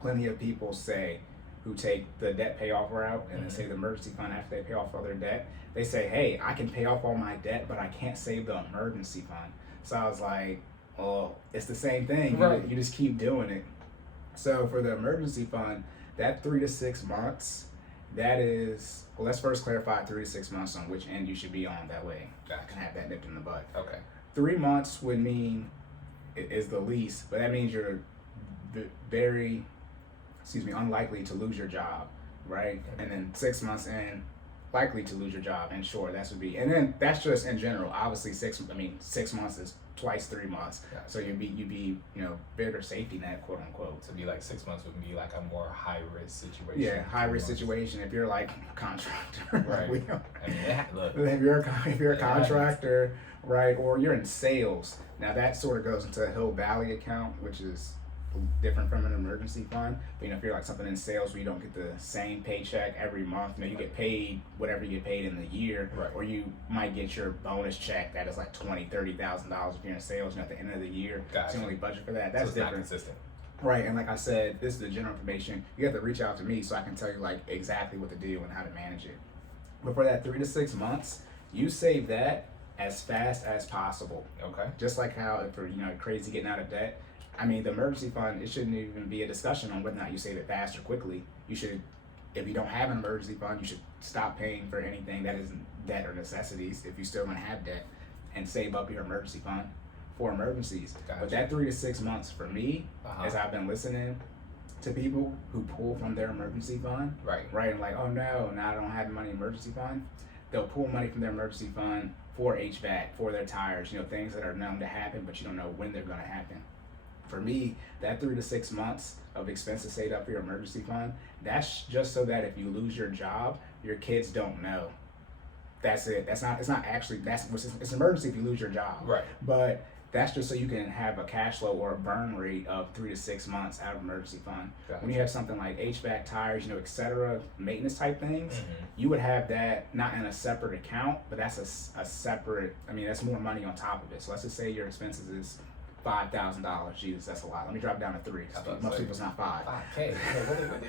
plenty of people say who take the debt payoff route and then say the emergency fund after they pay off all their debt. They say, hey, I can pay off all my debt, but I can't save the emergency fund. So I was like, well, it's the same thing. Right. You just keep doing it. So for the emergency fund, that 3 to 6 months, that is, well, let's first clarify 3 to 6 months on which end you should be on. That way I can have that nipped in the bud. Okay. 3 months would mean is the least, but that means you're very, unlikely to lose your job, right? And then 6 months in, likely to lose your job, and sure, that would be, and then that's just in general. Obviously, 6 months is twice 3 months, Gotcha. so you'd be bigger safety net, quote unquote. To be like 6 months would be like a more high risk situation. Yeah, high 3 risk months. situation. If you're like a contractor, Right. we- I mean, look. if you're a It happens. contractor, right, or you're in sales, now that sort of goes into a Hill Valley account, which is different from an emergency fund. But if you're like something in sales where you don't get the same paycheck every month, you get paid whatever you get paid in the year, Right. or you might get your bonus check that is like $20,000-$30,000 if you're in sales, at the end of the year, Gotcha. so you only budget for that. So That's it's not different. consistent. Right, and like I said, this is the general information. You have to reach out to me so I can tell you like exactly what to do and how to manage it. But for that 3 to 6 months, you save that as fast as possible. Okay. Just like how if you're crazy getting out of debt. I mean, the emergency fund, it shouldn't even be a discussion on whether or not you save it fast or quickly. You should, if you don't have an emergency fund, you should stop paying for anything that isn't debt or necessities if you're still going to have debt, and save up your emergency fund for emergencies. Gotcha. But that 3 to 6 months for me, as I've been listening to people who pull from their emergency fund, right, and like, oh no, now I don't have the money in emergency fund. They'll pull money from their emergency fund for HVAC, for their tires, things that are known to happen, but you don't know when they're going to happen. For me, that 3 to 6 months of expenses saved up for your emergency fund, that's just so that if you lose your job, your kids don't know. That's it. It's not actually, it's an emergency if you lose your job. Right. But that's just so you can have a cash flow or a burn rate of 3 to 6 months out of emergency fund. Gotcha. When you have something like HVAC, tires, et cetera, maintenance type things, you would have that not in a separate account, but that's a separate, that's more money on top of it. So let's just say your expenses is $5,000. Jesus, that's a lot. Let me drop it down to 3. Most people's not 5. Okay,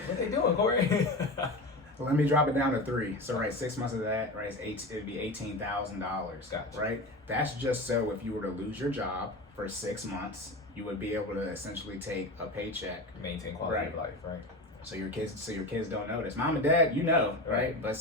what they doing, Corey? So let me drop it down to 3. So 6 months of that, it'd be $18,000. Gotcha. Right? That's just so if you were to lose your job for 6 months, you would be able to essentially take a paycheck, maintain quality of life, right? So your kids don't notice. Mom and dad, right? But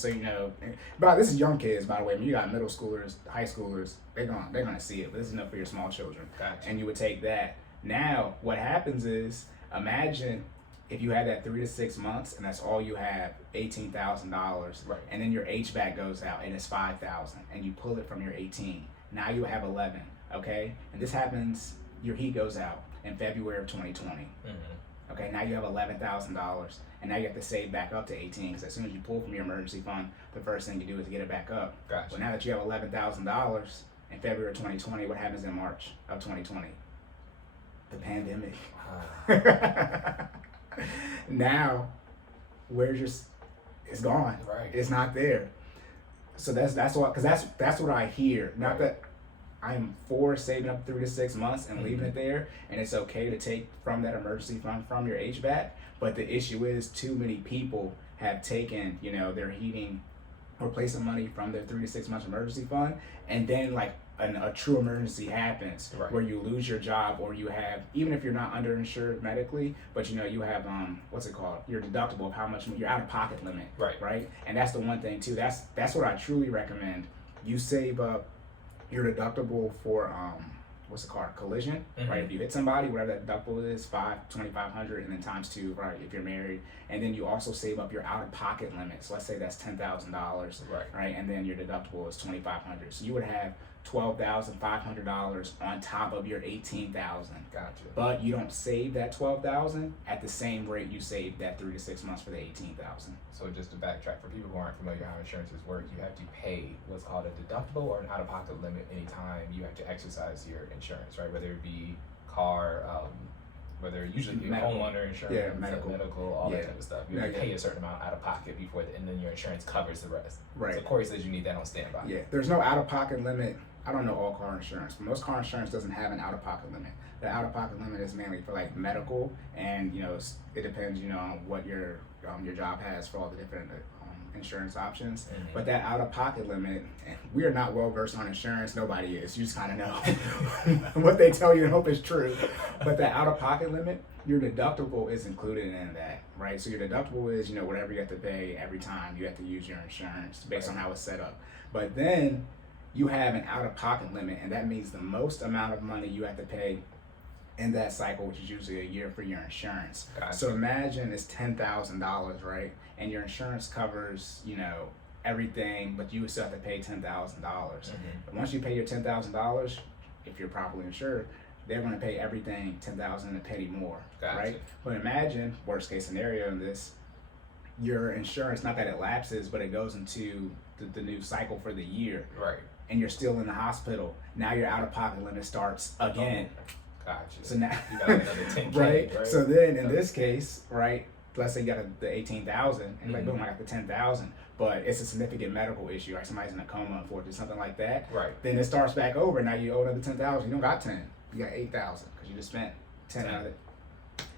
but this is young kids, by the way. You got middle schoolers, high schoolers. They're gonna see it. But this is enough for your small children. Gotcha. And you would take that. Now, what happens is, imagine if you had that 3 to 6 months, and that's all you have, $18,000, right? And then your HVAC goes out, and it's $5,000, and you pull it from your 18. Now you have 11. Okay, and this happens. Your heat goes out in February of 2020. Okay, now you have $11,000, and now you have to save back up to 18. Because as soon as you pull from your emergency fund, the first thing you do is get it back up. Gotcha. But now that you have $11,000 in February of 2020, what happens in March of 2020? The pandemic. Now, it's gone. Right. It's not there. So that's what I hear. Not that I'm for saving up 3 to 6 months and leaving it there, and it's okay to take from that emergency fund from your HVAC. But the issue is too many people have taken, their heating or placing money from their 3 to 6 months emergency fund, and then a true emergency happens where you lose your job, or you have, even if you're not underinsured medically, but you have what's it called, your deductible of how much your out of pocket limit, right? And that's the one thing too. That's what I truly recommend. You save up your deductible for what's it called, collision, right? If you hit somebody, whatever that deductible is, $2,500, and then times 2, right? If you're married, and then you also save up your out-of-pocket limit. So let's say that's $10,000, right? And then your deductible is $2,500. So you would have $12,500 on top of your $18,000. Gotcha. But you don't save that $12,000 at the same rate you saved that 3 to 6 months for the $18,000. So just to backtrack, for people who aren't familiar how insurances work, you have to pay what's called a deductible or an out-of-pocket limit anytime you have to exercise your insurance, right? Whether it be car, whether it usually be homeowner insurance, medical, all that type of stuff. You have to pay a certain amount out of pocket before, and then your insurance covers the rest. Right. So Corey says you need that on standby. Yeah, there's no out-of-pocket limit. I don't know all car insurance, but most car insurance doesn't have an out-of-pocket limit. The out-of-pocket limit is mainly for medical, and it depends on what your job has for all the different insurance options. But that out-of-pocket limit, we are not well versed on insurance. Nobody is. You just kind of know what they tell you and hope is true. But that out-of-pocket limit, your deductible is included in that, right? So your deductible is whatever you have to pay every time you have to use your insurance based on how it's set up. But then you have an out-of-pocket limit, and that means the most amount of money you have to pay in that cycle, which is usually a year for your insurance. Gotcha. So imagine it's $10,000, right? And your insurance covers, everything, but you would still have to pay $10,000. But once you pay your $10,000, if you're properly insured, they're going to pay everything $10,000 and a penny more, right? But imagine, worst case scenario in this, your insurance, not that it lapses, but it goes into the new cycle for the year. Right. And you're still in the hospital. Now your out-of-pocket limit starts again. Gotcha. So now you got another 10K, right? So then in this case, right, let's say you got the 18,000, and like boom, I got the 10,000, but it's a significant medical issue, right? Somebody's in a coma, unfortunately, something like that. Right. Then it starts back over. Now you owe another 10,000. You don't got 10. You got 8,000 because you just spent 10 out of it.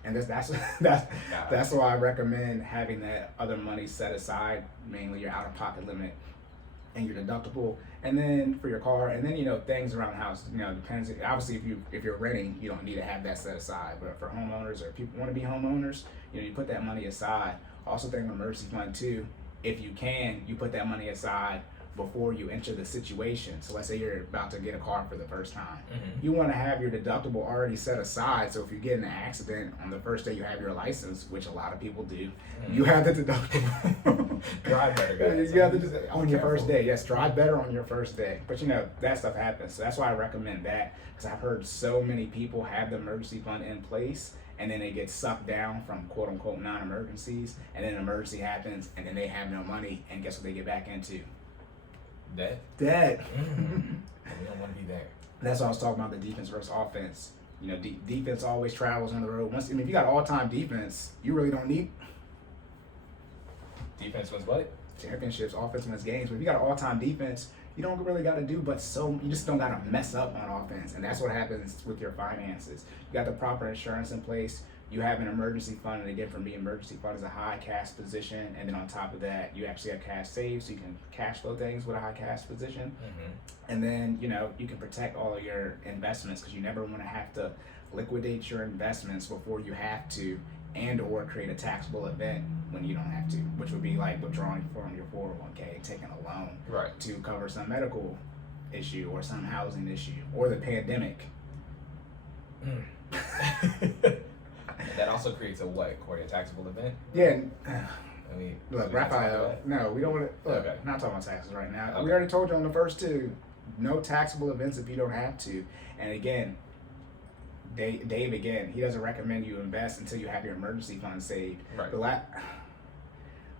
And that's why I recommend having that other money set aside, mainly your out-of-pocket limit, and your deductible, and then for your car, and then things around the house. Depends. Obviously, if you're renting, you don't need to have that set aside. But for homeowners or people want to be homeowners, you put that money aside. Also, think of emergency fund too. If you can, you put that money aside before you enter the situation. So let's say you're about to get a car for the first time. You want to have your deductible already set aside, so if you get in an accident on the first day you have your license, which a lot of people do, you have the deductible. Drive better, guys. You have the on your first day. Yes, drive better on your first day. But that stuff happens. So that's why I recommend that, because I've heard so many people have the emergency fund in place, and then they get sucked down from quote unquote non-emergencies, and then an emergency happens, and then they have no money, and guess what they get back into? Debt. We don't want to be there. That's why I was talking about the defense versus offense. Defense always travels on the road. If you got all-time defense, you really don't need defense wins what? Championships. Offense wins games. But if you got an all-time defense, you don't really got to do you just don't got to mess up on offense. And that's what happens with your finances. You got the proper insurance in place. You have an emergency fund, and again, for me, emergency fund is a high cash position, and then on top of that, you actually have cash saved, so you can cash flow things with a high cash position. And then you can protect all of your investments, because you never want to have to liquidate your investments before you have to, and or create a taxable event when you don't have to, which would be like withdrawing from your 401k, taking a loan to cover some medical issue or some housing issue or the pandemic. And that also creates a what, Cory, a taxable event? Yeah. Look, Raphael, no, we don't want to. Look, okay. Not talking about taxes right now. Okay. We already told you on the first two, no taxable events if you don't have to. And again, Dave again, he doesn't recommend you invest until you have your emergency fund saved. Right.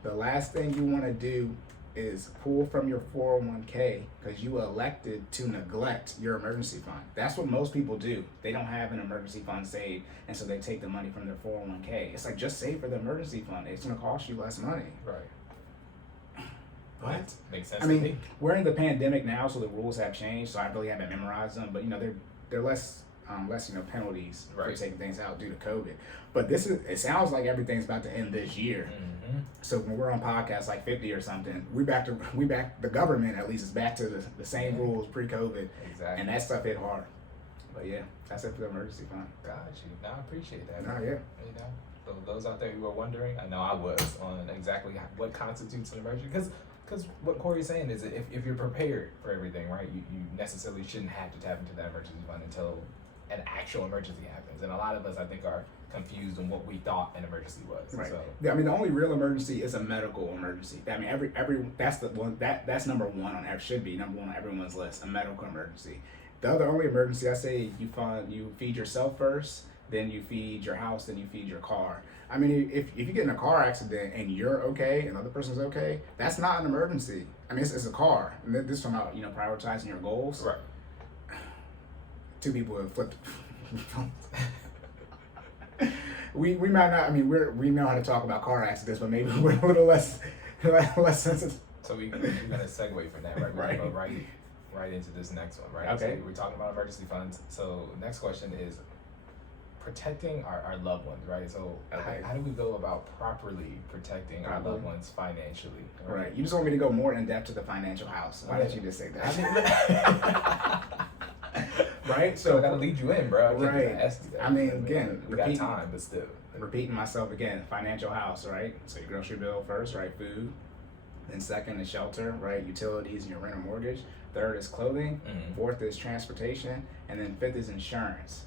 The last thing you want to do is pull from your 401k because you elected to neglect your emergency fund. That's what most people do. They don't have an emergency fund saved, and so they take the money from their 401k. It's like, just save for the emergency fund. It's going to cost you less money. Right. But makes sense. I mean, we're in the pandemic now, so the rules have changed. So I really haven't memorized them, but they're less penalties for taking things out due to COVID. But it sounds like everything's about to end this year. So when we're on podcasts like 50 or something, the government at least is back to the same rules pre-COVID. Exactly. And that stuff hit hard. But yeah, that's it for the emergency fund. Got you. No, I appreciate that. No, yeah. So those out there who are wondering, I know I was, on exactly what constitutes an emergency, because what Cory's saying is that if you're prepared for everything, right, you necessarily shouldn't have to tap into that emergency fund until an actual emergency happens. And a lot of us, I think, are confused on what we thought an emergency was. Right. So, I mean, the only real emergency is a medical emergency. I mean, every that's the one that's number one should be number one on everyone's list, a medical emergency. The other only emergency, I say, you feed yourself first, then you feed your house, then you feed your car. I mean, if you get in a car accident and you're okay and the other person's okay, that's not an emergency. I mean, it's a car. And this is talking about prioritizing your goals. right. Two people have flipped. we might not. I mean, we know how to talk about car accidents, but maybe we're a little less sensitive. So we're gonna segue from that, right? We're gonna go right into this next one, right? Okay. So we're talking about emergency funds. So next question is protecting our loved ones, right? So how do we go about properly protecting our loved ones financially? Right. You just want me to go more in depth to the financial house. Why didn't you just say that? Right? So I gotta lead you in, bro. Right. I mean, again, we got time, but still. Repeating myself again, financial house, right? So your grocery bill first, right? Food. Then second is shelter, right? Utilities and your rent or mortgage. Third is clothing. Fourth is transportation. And then fifth is insurance.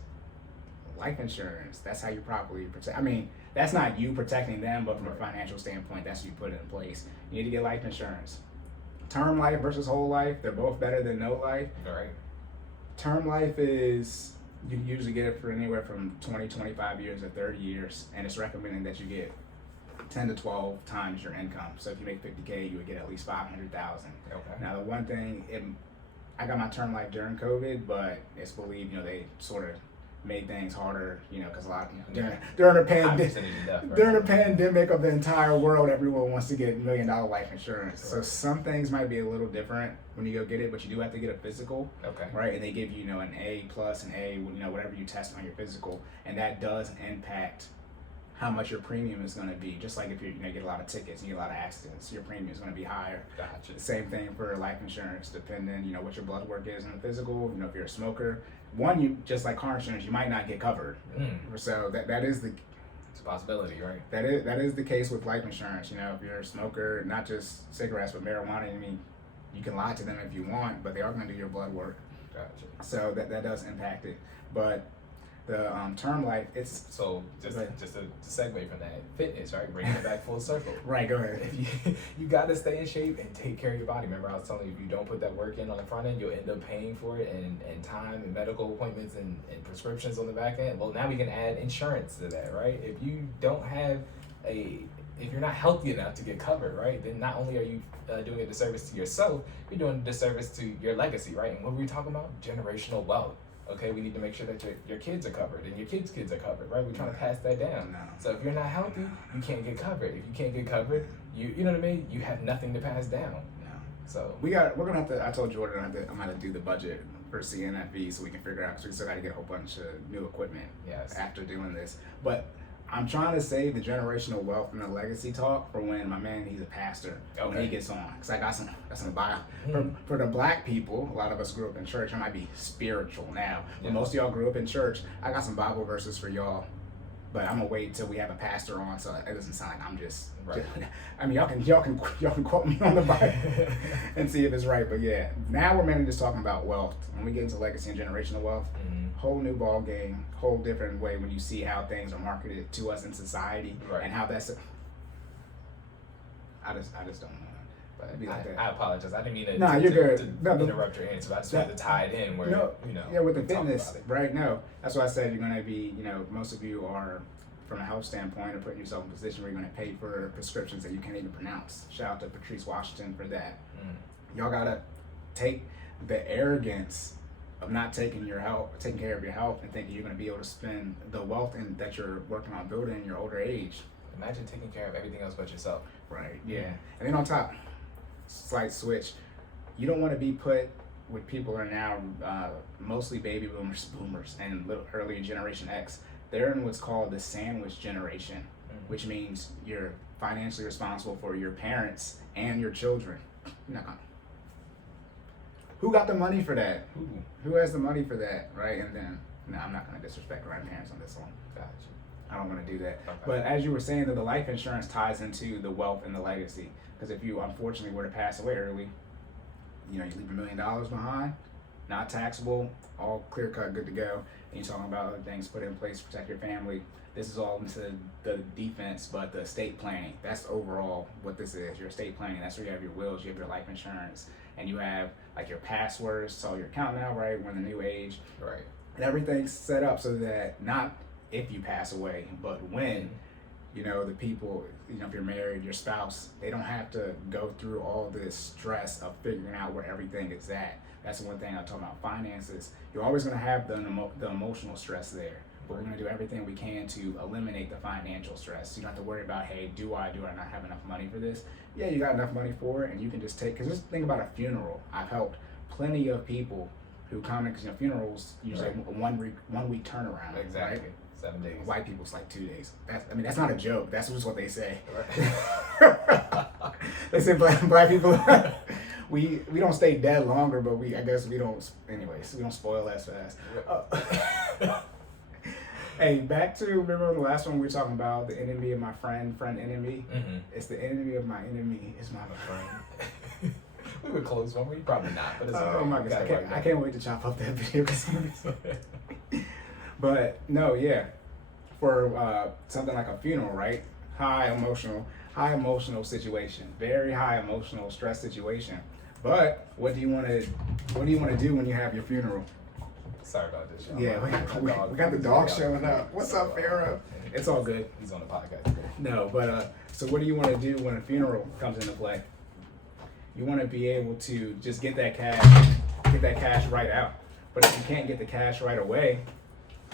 Life insurance. That's how you properly protect. I mean, that's not you protecting them, but from a financial standpoint, that's what you put in place. You need to get life insurance. Term life versus whole life, they're both better than no life. All right. Term life is, you usually get it for anywhere from 20, 25 years to 30 years, and it's recommended that you get 10 to 12 times your income. So if you make 50K, you would get at least 500,000. Okay. Now the one thing, I got my term life during COVID, but it's believed, they sort of made things harder, because a lot during the pandemic of the entire world, everyone wants to get $1 million life insurance. Right. So some things might be a little different when you go get it, but you do have to get a physical. Okay. Right, and they give you an A+, an A, whatever you test on your physical, and that does impact how much your premium is going to be. Just like if you get a lot of tickets and you get a lot of accidents, your premium is going to be higher. Gotcha. The same thing for life insurance, depending, what your blood work is in the physical. If you're a smoker, you just like car insurance, you might not get covered. So that is the. It's a possibility, right? That is the case with life insurance. If you're a smoker, not just cigarettes but marijuana. You can lie to them if you want, but they are going to do your blood work. Gotcha. So that does impact it, but the term life, it's so just to segue from that, fitness, right? Bringing it back full circle. Right, go ahead. If you got to stay in shape and take care of your body. Remember, I was telling you, if you don't put that work in on the front end, you'll end up paying for it and time and medical appointments and prescriptions on the back end. Well, now we can add insurance to that, right? If you don't have if you're not healthy enough to get covered, right, then not only are you doing a disservice to yourself, you're doing a disservice to your legacy, right? And what were we talking about? Generational wealth. Okay, we need to make sure that your kids are covered and your kids' kids are covered, right? We're trying to pass that down. No. So if you're not healthy, you can't get covered. If you can't get covered, you know what I mean? You have nothing to pass down. No. So we're gonna have to. I told Jordan I'm gonna do the budget for CNFV so we can figure out, because we still got to get a whole bunch of new equipment. Yes. After doing this, but I'm trying to save the generational wealth and the legacy talk for when my man, he's a pastor, when he gets on. Because I got some bio. For the black people, a lot of us grew up in church. I might be spiritual now. But most of y'all grew up in church. I got some Bible verses for y'all. But I'm gonna wait till we have a pastor on, so it doesn't sound like I'm just. Right. I mean, y'all can quote me on the Bible and see if it's right. But yeah, now we're mainly just talking about wealth. When we get into legacy and generational wealth, whole new ball game, whole different way when you see how things are marketed to us in society, and how that's. I just don't know. But it'd be like that. I apologize. I didn't mean to, you're good. to interrupt your answer. I just wanted to tie it in where Yeah, with the fitness, right? No, that's why I said you're gonna be. Most of you are, from a health standpoint, are putting yourself in a position where you're gonna pay for prescriptions that you can't even pronounce. Shout out to Patrice Washington for that. Y'all gotta take the arrogance of not taking care of your health, and thinking you're gonna be able to spend the wealth that you're working on building in your older age. Imagine taking care of everything else but yourself. Right. Yeah. And then on top, slight switch, you don't want to be put with people who are now mostly baby boomers, and little earlier Generation X. They're in what's called the sandwich generation, which means you're financially responsible for your parents and your children. You're not gonna. Who got the money for that? Who has the money for that, right? And then, no, I'm not going to disrespect grandparents on this one. Gotcha. I don't want to do that. Okay. But as you were saying, that the life insurance ties into the wealth and the legacy. Because if you unfortunately were to pass away early, you leave $1 million behind, not taxable, all clear cut, good to go. And you're talking about other things put in place to protect your family. This is all into the defense, but the estate planning. That's overall what this is. Your estate planning. That's where you have your wills, you have your life insurance, and you have like your passwords. So your account now, right? We're in the new age, right? And everything's set up so that not if you pass away, but when. The people, if you're married, your spouse, they don't have to go through all this stress of figuring out where everything is at. That's the one thing I talk about finances. You're always going to have the emotional stress there, but we're going to do everything we can to eliminate the financial stress. You don't have to worry about, hey, do I not have enough money for this? Yeah, you got enough money for it, and you can just take, because just think about a funeral. I've helped plenty of people who come in, because funerals usually a 1 week turnaround. Exactly. Right? 7 days. White people's like 2 days. That's not a joke. That's just what they say. Right. They say black people, we don't stay dead longer, but I guess we don't. Anyways, we don't spoil as fast. Hey, back to, remember the last one we were talking about, the enemy of my friend enemy. It's the enemy of my enemy is my friend. We were close, weren't we? Probably not. But it's oh my God, I can't wait to chop up that video. But no, yeah, for something like a funeral, right? High emotional situation, very high emotional stress situation. But what do you want to do when you have your funeral? Sorry about this, y'all. Yeah, we got the dog showing up. What's up, Pharaoh? It's all good. He's on the podcast. No, but so what do you want to do when a funeral comes into play? You want to be able to just get that cash right out. But if you can't get the cash right away,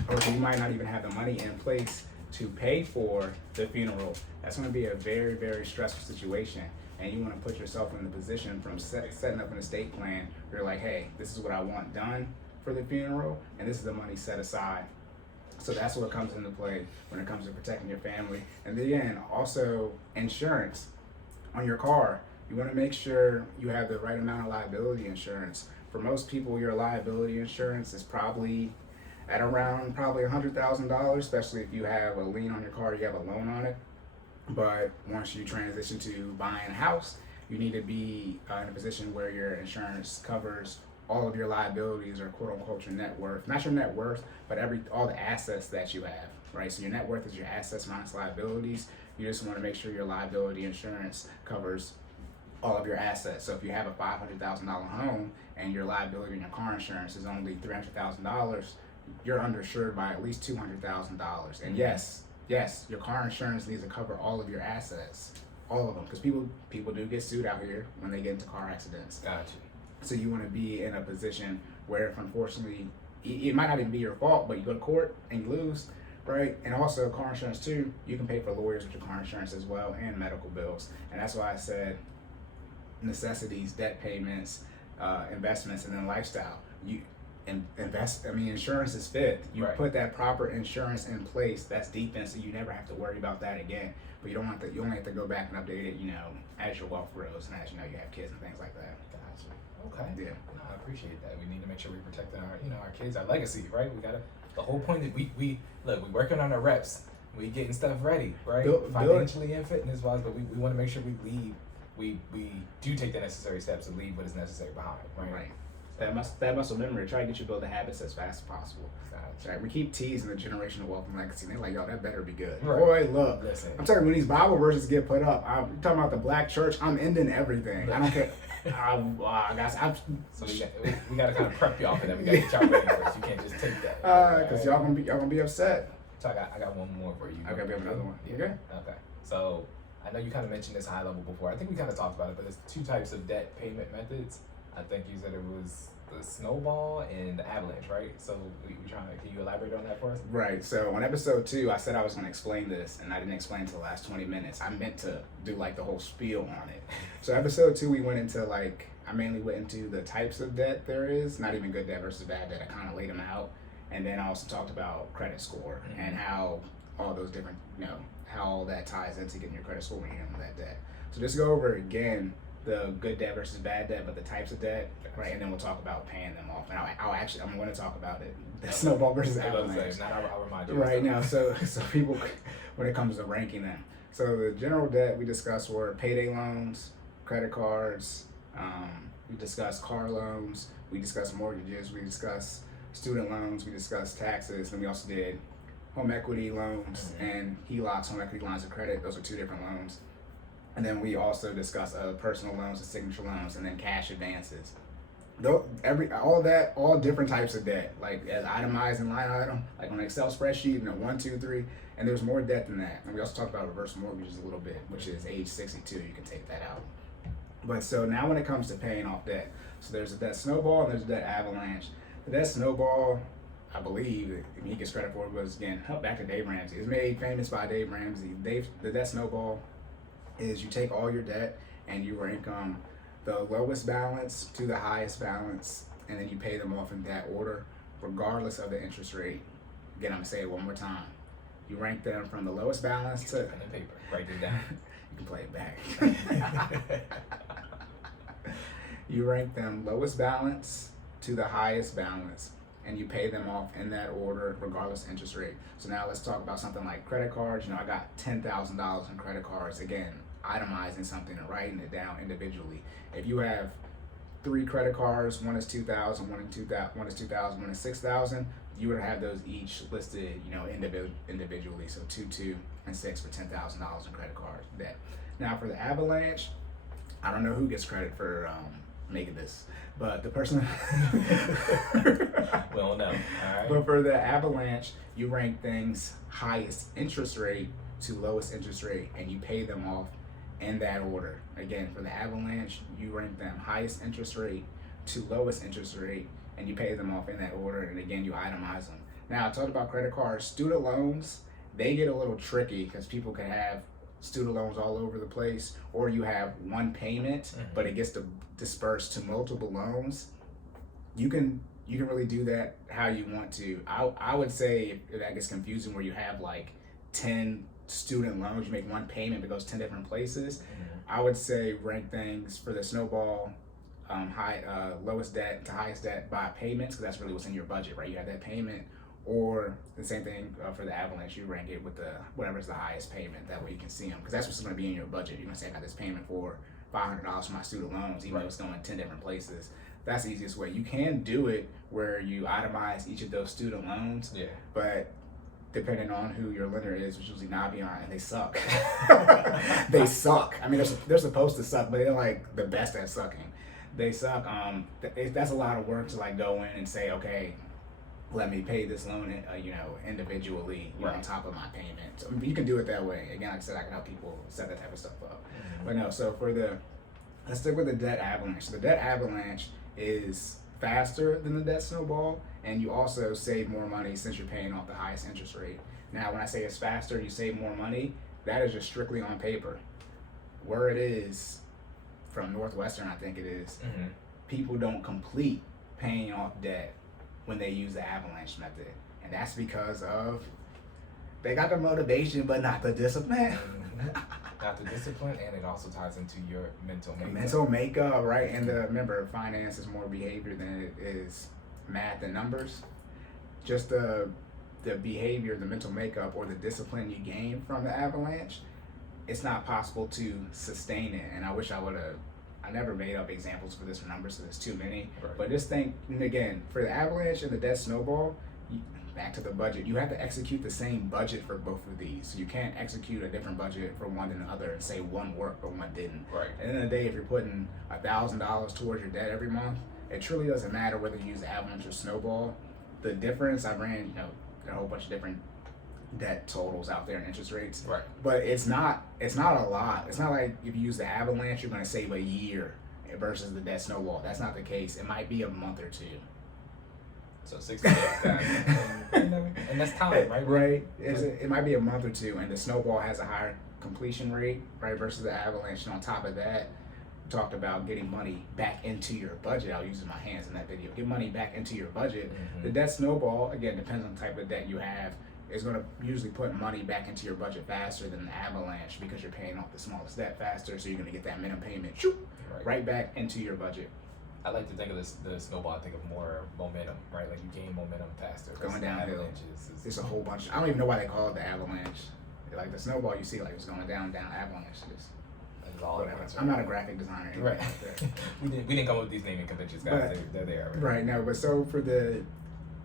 or you might not even have the money in place to pay for the funeral, that's going to be a very, very stressful situation. And you want to put yourself in the position from setting up an estate plan where you're like, hey, this is what I want done for the funeral, and this is the money set aside So that's what comes into play when it comes to protecting your family. And again, also insurance on your car. You want to make sure you have the right amount of liability insurance. For most people, your liability insurance is probably at around $100,000, especially if you have a lien on your car, you have a loan on it. But once you transition to buying a house, you need to be in a position where your insurance covers all of your liabilities, or quote unquote your net worth. Not your net worth, but all the assets that you have, right? So your net worth is your assets minus liabilities. You just want to make sure your liability insurance covers all of your assets. So if you have a $500,000 home and your liability in your car insurance is only $300,000, you're underinsured by at least $200,000. And yes, your car insurance needs to cover all of your assets, all of them, because people do get sued out here when they get into car accidents. Gotcha. So you want to be in a position where, if unfortunately, it might not even be your fault, but you go to court and you lose, right? And also car insurance too, you can pay for lawyers with your car insurance as well, and medical bills. And that's why I said necessities, debt payments, investments, and then lifestyle. Insurance is fifth. You Right. put that proper insurance in place, that's defense, so you never have to worry about that again. But you only have to go back and update it, as your wealth grows and as you have kids and things like that. Gotcha. Okay. Yeah. No, I appreciate that. We need to make sure we protect our kids, our legacy, right? The whole point that we working on our reps, we getting stuff ready, right? Financially and fitness wise, but we want to make sure we do take the necessary steps to leave what is necessary behind, right? Right. That muscle memory, try to get you to build the habits as fast as possible. Gotcha. Right? We keep teasing the generational wealth and legacy. They're like, yo, that better be good. Right. Boy, look. Listen. I'm telling you, when these Bible verses get put up, I'm talking about the black church, I'm ending everything. I don't care. Guys, So we got to kind of prep y'all for that. We got to get y'all ready first. You can't just take that. because y'all gonna be upset. So I got one more for you. Okay, we have another one. You good? Okay. So I know you kind of mentioned this high level before. I think we kind of talked about it, but there's two types of debt payment methods. I think you said it was the snowball and the avalanche, right? So can you elaborate on that for us? Right. So on episode 2, I said I was going to explain this, and I didn't explain it to the last 20 minutes. I meant to do the whole spiel on it. So episode 2, we went into I mainly went into the types of debt there is, not even good debt versus bad debt. I kind of laid them out, and then I also talked about credit score and how all those different, how all that ties into getting your credit score when you handle that debt. So just go over again the good debt versus bad debt, but the types of debt, right? And then we'll talk about paying them off. And I'm going to talk about it. The snowball versus avalanche. I'll remind you. Right now, so people, when it comes to ranking them. So the general debt we discussed were payday loans, credit cards, we discussed car loans, we discussed mortgages, we discussed student loans, we discussed taxes, and we also did home equity loans and HELOCs, home equity lines of credit. Those are 2 different loans. And then we also discussed personal loans and signature loans, and then cash advances. All of that, all different types of debt, like as itemized in line item, like on an Excel spreadsheet, 1, 2, 3, and there's more debt than that. And we also talked about reverse mortgages a little bit, which is age 62. You can take that out. But so now when it comes to paying off debt, so there's a debt snowball and there's a debt avalanche. The debt snowball, I believe, he gets credit for it, was again back to Dave Ramsey. It was made famous by Dave Ramsey. The debt snowball is you take all your debt and you rank the lowest balance to the highest balance, and then you pay them off in that order, regardless of the interest rate. Again, I'm gonna say it one more time. You rank them from the lowest balance to pen and paper. Write it down. You can play it back. You rank them lowest balance to the highest balance, and you pay them off in that order, regardless of interest rate. So now let's talk about something like credit cards. I got $10,000 in credit cards. Again, itemizing something and writing it down individually. If you have 3 credit cards, one is $2,000, one is $2,000, one is $6,000, you would have those each listed, individually. So 2, 2, and 6 for $10,000 in credit card debt. Now for the avalanche, I don't know who gets credit for making this, but the person. Well, no. All right. But for the avalanche, you rank things highest interest rate to lowest interest rate, and you pay them off in that order. Again, for the avalanche, you rank them highest interest rate to lowest interest rate, and you pay them off in that order, and again, you itemize them. Now, I talked about credit cards. Student loans, they get a little tricky because people can have student loans all over the place, or you have one payment, but it gets dispersed to multiple loans. You can you can really do that how you want to. I would say if that gets confusing where you have like 10 student loans, you make one payment but goes 10 different places. I would say rank things for the snowball, lowest debt to highest debt by payments, because that's really what's in your budget, right? You have that payment, or the same thing for the avalanche, you rank it with the whatever's the highest payment. That way you can see them, because that's what's going to be in your budget. You're going to say I got this payment for $500 for my student loans, even though it's going 10 different places. That's the easiest way. You can do it where you itemize each of those student loans, but depending on who your lender is, which is usually Navion, and they suck. They suck. I mean, they're supposed to suck, but they're like the best at sucking. They suck. That's a lot of work to like go in and say, okay, let me pay this loan, individually, on top of my payment. So you can do it that way. Again, like I said, I can help people set that type of stuff up. But no, so let's stick with the debt avalanche. So the debt avalanche is faster than the debt snowball, and you also save more money since you're paying off the highest interest rate. Now, when I say it's faster, you save more money, that is just strictly on paper. Where it is from Northwestern, I think it is, people don't complete paying off debt when they use the avalanche method. And that's because of they got the motivation but not the discipline. Not the discipline, and it also ties into your mental makeup. Mental makeup, right? And remember, finance is more behavior than it is math and numbers. Just the behavior, the mental makeup, or the discipline you gain from the avalanche, it's not possible to sustain it. And I wish I never made up examples for this for numbers, so there's too many. Right. But just think, and again, for the avalanche and the debt snowball, back to the budget, you have to execute the same budget for both of these. So you can't execute a different budget for one than the other and say one worked but one didn't. Right. At the end of the day, if you're putting $1,000 towards your debt every month, it truly doesn't matter whether you use the avalanche or snowball. The difference, I ran, there are a whole bunch of different debt totals out there and interest rates. Right. But it's not a lot. It's not like if you use the avalanche, you're going to save a year versus the debt snowball. That's not the case. It might be a month or two. So 60 days down. And that's time, right? Right. It might be a month or two, and the snowball has a higher completion rate, right, versus the avalanche. And on top of that, we talked about getting money back into your budget. I was using my hands in that video. Get money back into your budget. The debt snowball, again, depends on the type of debt you have, is going to usually put money back into your budget faster than the avalanche, because you're paying off the smallest debt faster, so you're going to get that minimum payment right back into your budget. I like to think of the snowball. I think of more momentum, right? Like you gain momentum faster. Going downhill. There's a whole bunch. I don't even know why they call it the avalanche. Like the snowball, you see, like it's going down. Avalanche. That's all. Whatever. I'm not a graphic designer. Right. we didn't come up with these naming conventions, guys. They're there. Right. No, but so for the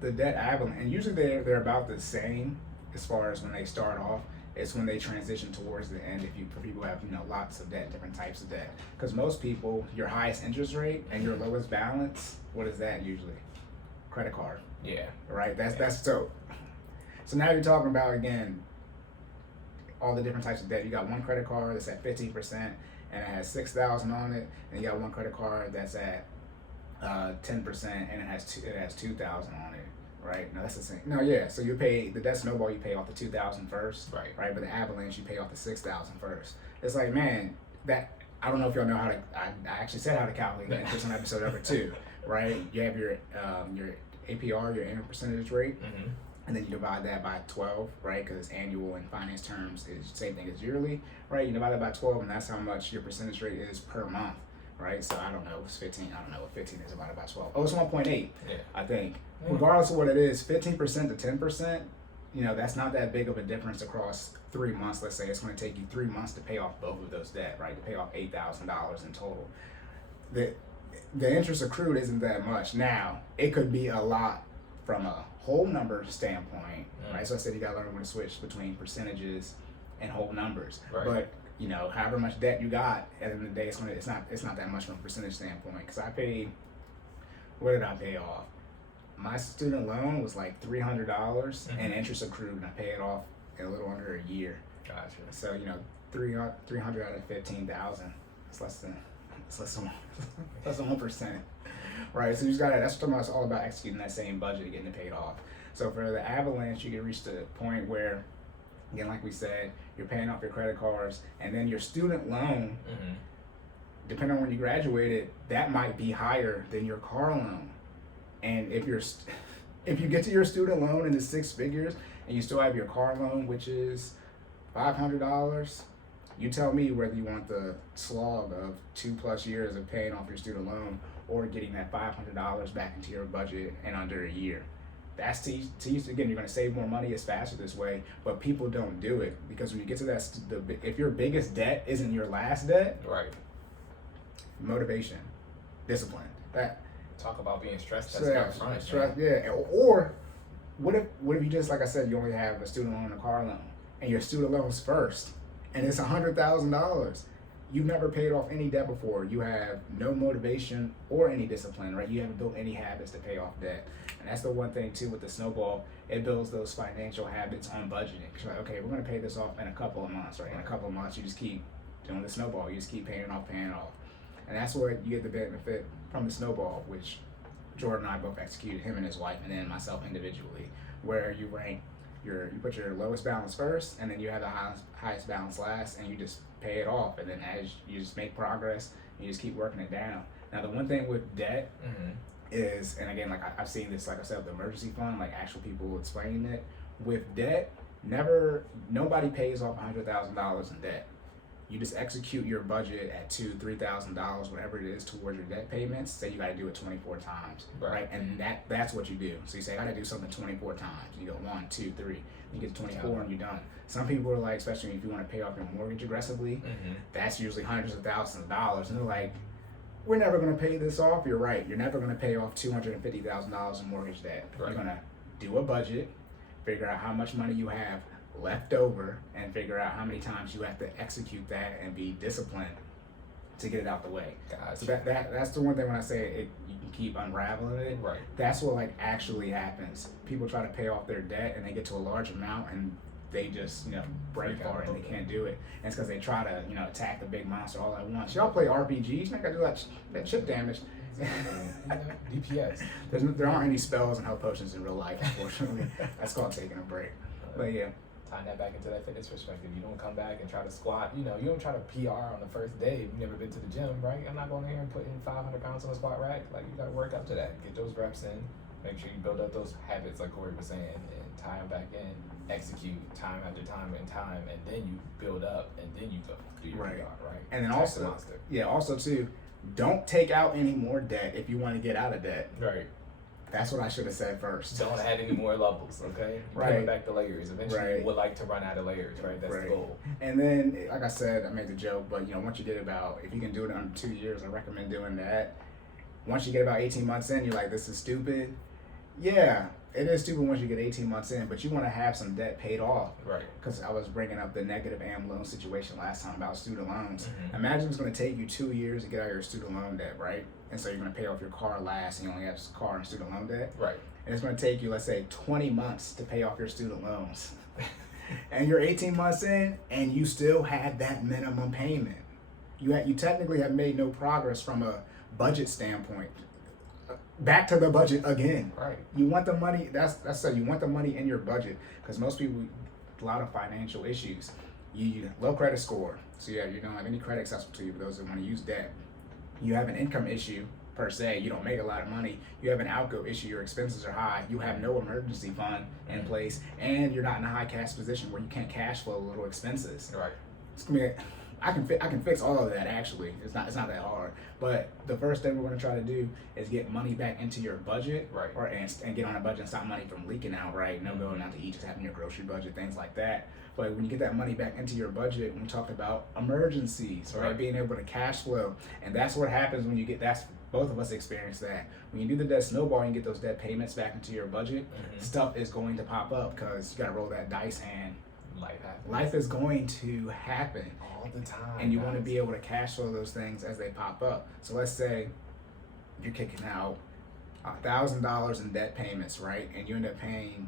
debt avalanche, and usually they're about the same as far as when they start off. It's when they transition towards the end. For people who have lots of debt, different types of debt, because most people, your highest interest rate and your lowest balance, what is that usually? Credit card. Yeah. Right. That's so. So now you're talking about, again, all the different types of debt. You got one credit card that's at 15% and it has $6,000 on it, and you got one credit card that's at 10% and it has $2,000 on it. Right? No, that's the same. No, yeah. So you pay the debt snowball. You pay off the $2,000 first. Right. But the avalanche, you pay off the $6,000 first. It's like, man, that I don't know if y'all know how to. I actually said how to calculate that. It's on episode number 2. Right? You have your APR, your annual percentage rate, and then you divide that by 12. Right? Because annual in finance terms is the same thing as yearly. Right? You divide that by 12, and that's how much your percentage rate is per month. Right? So I don't know. It's 15. I don't know what 15 is divided by 12. Oh, it's 1.8. I think. Regardless of what it is, 15% to 10%, that's not that big of a difference across 3 months. Let's say it's going to take you 3 months to pay off both of those debt, right? To pay off $8,000 in total. The interest accrued isn't that much. Now, it could be a lot from a whole number standpoint, right? So I said you got to learn when to switch between percentages and whole numbers. Right. But however much debt you got, at the end of the day, it's not that much from a percentage standpoint. Because what did I pay off? My student loan was like $300 and interest accrued, and I paid it off in a little under a year. Gotcha. So 300 out of 15,000. It's less than 1%. Right. So you just got that's what it's all about, executing that same budget and getting it paid off. So for the avalanche, you can reach the point where, again, like we said, you're paying off your credit cards, and then your student loan, depending on when you graduated, that might be higher than your car loan. And if if you get to your student loan in the six figures and you still have your car loan, which is $500, you tell me whether you want the slog of 2+ years of paying off your student loan or getting that $500 back into your budget in under a year. That's to use again. You're going to save more money. It's faster this way, but people don't do it because when you get to that, if your biggest debt isn't your last debt, Right. motivation, discipline. That Talk about being stressed. That's stress, yeah. Or what if you just, like I said, you only have a student loan and a car loan, and your student loan's first, and it's $100,000. You've never paid off any debt before. You have no motivation or any discipline, right? You haven't built any habits to pay off debt. And that's the one thing too with the snowball, it builds those financial habits on budgeting. You're like, okay, we're gonna pay this off in a couple of months, right? In a couple of months, you just keep doing the snowball. You just keep paying off. And that's where you get the benefit from the snowball, which Jordan and I both executed, him and his wife, and then myself individually, where you rank you put your lowest balance first, and then you have the highest balance last, and you just pay it off. And then as you just make progress, you just keep working it down. Now, the one thing with debt is, and again, like I've seen this, like I said, the emergency fund, like actual people explaining it. With debt, nobody pays off $100,000 in debt. You just execute your budget at $2,000-$3,000, whatever it is, towards your debt payments. Say you got to do it 24 times, right? And that's what you do. So you say I got to do something 24 times. You go 1, 2, 3. You get to 24 and you're done. Some people are like, especially if you want to pay off your mortgage aggressively, that's usually hundreds of thousands of dollars, and they're like, we're never going to pay this off. You're right. You're never going to pay off $250,000 in mortgage debt. Right. You're going to do a budget, figure out how much money you have left over, and figure out how many times you have to execute that and be disciplined to get it out the way. Gotcha. So that's the one thing when I say it, you can keep unraveling it. Right. That's what like actually happens. People try to pay off their debt and they get to a large amount and they just break for it and they can't do it. And it's because they try to attack the big monster all at once. Y'all play RPGs? Make I do that chip damage. DPS. There aren't any spells and health potions in real life, unfortunately. That's called taking a break. But yeah. Tying that back into that fitness perspective, you don't come back and try to squat. You don't try to PR on the first day if you've never been to the gym, right? I'm not going in here and putting 500 pounds on the squat rack. Like, you got to work up to that. Get those reps in. Make sure you build up those habits, like Cory was saying, and tie them back in. Execute time after time and time, and then you build up, and then you go do your PR, right? And then also too, don't take out any more debt if you want to get out of debt. Right. That's what I should have said first. Don't add any more levels, okay? Right. Peel back the layers. Eventually, you would like to run out of layers, right? That's the goal. And then, like I said, I made the joke, but once you get if you can do it under 2 years, I recommend doing that. Once you get about 18 months in, you're like, this is stupid. Yeah, it is stupid once you get 18 months in, but you want to have some debt paid off. Right. Because I was bringing up the negative AM loan situation last time about student loans. Imagine it's going to take you 2 years to get out of your student loan debt, right? And so you're going to pay off your car last, and you only have car and student loan debt. Right. And it's going to take you, let's say, 20 months to pay off your student loans. And you're 18 months in, and you still have that minimum payment. You technically have made no progress from a budget standpoint. Back to the budget again. Right. You want the money. That's you want the money in your budget, because most people, a lot of financial issues. You low credit score, so you don't have any credit accessible to you for those that want to use debt. You have an income issue per se. You don't make a lot of money. You have an outgo issue. Your expenses are high. You have no emergency fund in place, and you're not in a high cash position where you can't cash flow little expenses. Right. It's gonna be. I can fix all of that actually. It's not that hard. But the first thing we're gonna try to do is get money back into your budget, right? And get on a budget and stop money from leaking out, right? No going out to eat, just having your grocery budget, things like that. But when you get that money back into your budget, we talked about emergencies, right? Being able to cash flow, and that's what happens when you get. That's both of us experience that. When you do the debt snowball and you get those debt payments back into your budget, stuff is going to pop up because you got to roll that dice and. Life is going to happen all the time, and you want to be able to cash flow those things as they pop up. So let's say you're kicking out $1,000 in debt payments, right? And you end up paying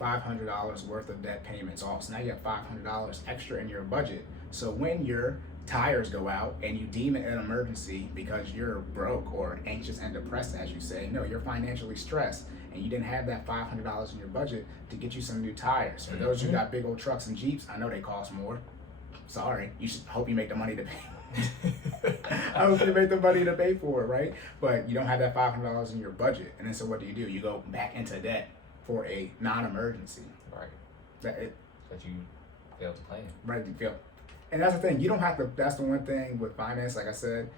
$500 worth of debt payments off. So now you have $500 extra in your budget. So when your tires go out and you deem it an emergency because you're broke or anxious and depressed, as you say, no, you're financially stressed. And you didn't have that $500 in your budget to get you some new tires. For those who got big old trucks and Jeeps, I know they cost more. Sorry, you should hope you make the money to I hope you make the money to pay for it, right? But you don't have that $500 in your budget, and then so what do? You go back into debt for a non-emergency. Right. That you failed to plan. Right. You feel. And that's the thing. You don't have to. That's the one thing with finance. Like I said,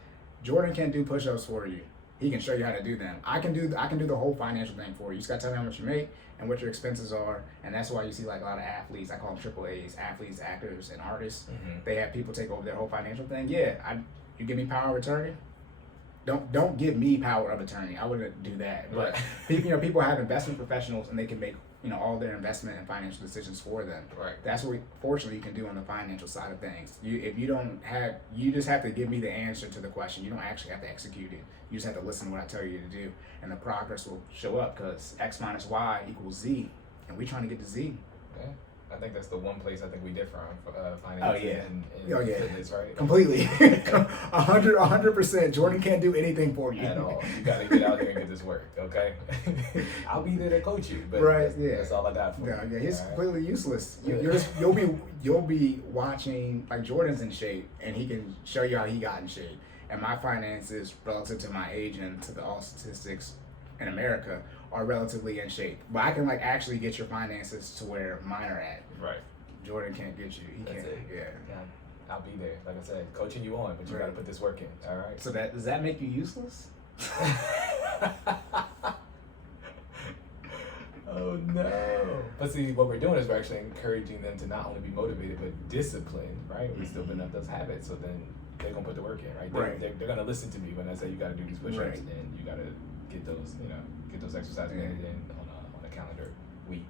Jordan can't do push-ups for you. He can show you how to do them. I can do the whole financial thing for you. You just gotta tell me how much you make and what your expenses are, and that's why you see like a lot of athletes. I call them triple A's: athletes, actors, and artists. Mm-hmm. They have people take over their whole financial thing. Yeah, you give me power of attorney. Don't give me power of attorney. I wouldn't do that. But people have investment professionals, and they can make all their investment and financial decisions for them. Right. That's what fortunately you can do on the financial side of things. You just have to give me the answer to the question. You don't actually have to execute it. You just have to listen to what I tell you to do, and the progress will show up because X minus Y equals Z, and we're trying to get to Z. Yeah. I think that's the one place I think we differ on finance and fitness, right? Completely. 100%. Jordan can't do anything for you. At all. You got to get out there and get this work, okay? I'll be there to coach you, but that's all I got for you. Yeah, he's completely useless. You'll be watching, like Jordan's in shape, and he can show you how he got in shape. And my finances relative to my age and to all statistics in America are relatively in shape. But I can actually get your finances to where mine are at. Right. Jordan can't get you. He can't. Yeah. I'll be there. Like I said, coaching you on, but you got to put this work in. All right. So does that make you useless? Oh no. But see, what we're doing is we're actually encouraging them to not only be motivated but disciplined, right? We're still building up those habits, so then they're gonna put the work in, right? They're gonna listen to me when I say you got to do these push-ups and you got to get those exercises in on a calendar week.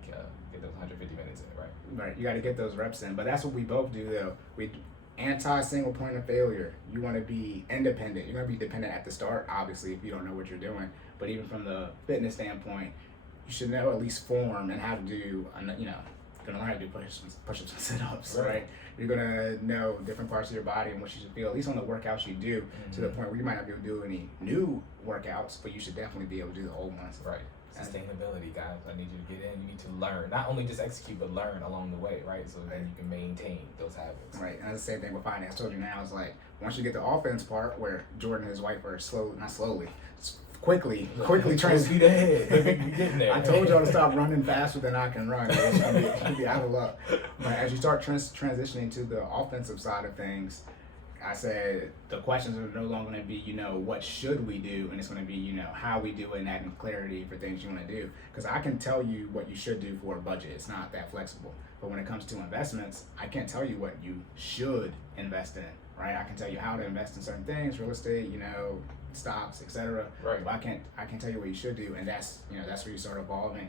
Get those 150 minutes in, right? Right. You got to get those reps in. But that's what we both do, though. We anti-single point of failure. You want to be independent. You're going to be dependent at the start, obviously, if you don't know what you're doing. But even from the fitness standpoint, you should know at least form and how to do, you're going to learn how to do push-ups and sit-ups, right? You're going to know different parts of your body and what you should feel, at least on the workouts you do, to the point where you might not be able to do any new workouts, but you should definitely be able to do the old ones. Right. Sustainability, guys. I need you to get in. You need to learn. Not only just execute, but learn along the way, right? So then you can maintain those habits. Right. And that's the same thing with finance. I told you now, it's like, once you get the offense part where Jordan and his wife are quickly speed ahead. Getting there. I told y'all to stop running faster than I can run. It's gonna be out of luck. But as you start transitioning to the offensive side of things, I said the questions are no longer going to be, what should we do, and it's going to be, how we do it and adding clarity for things you want to do. Because I can tell you what you should do for a budget. It's not that flexible. But when it comes to investments, I can't tell you what you should invest in, right? I can tell you how to invest in certain things, real estate, stocks, etc. Right. But I can't tell you what you should do, and that's where you start evolving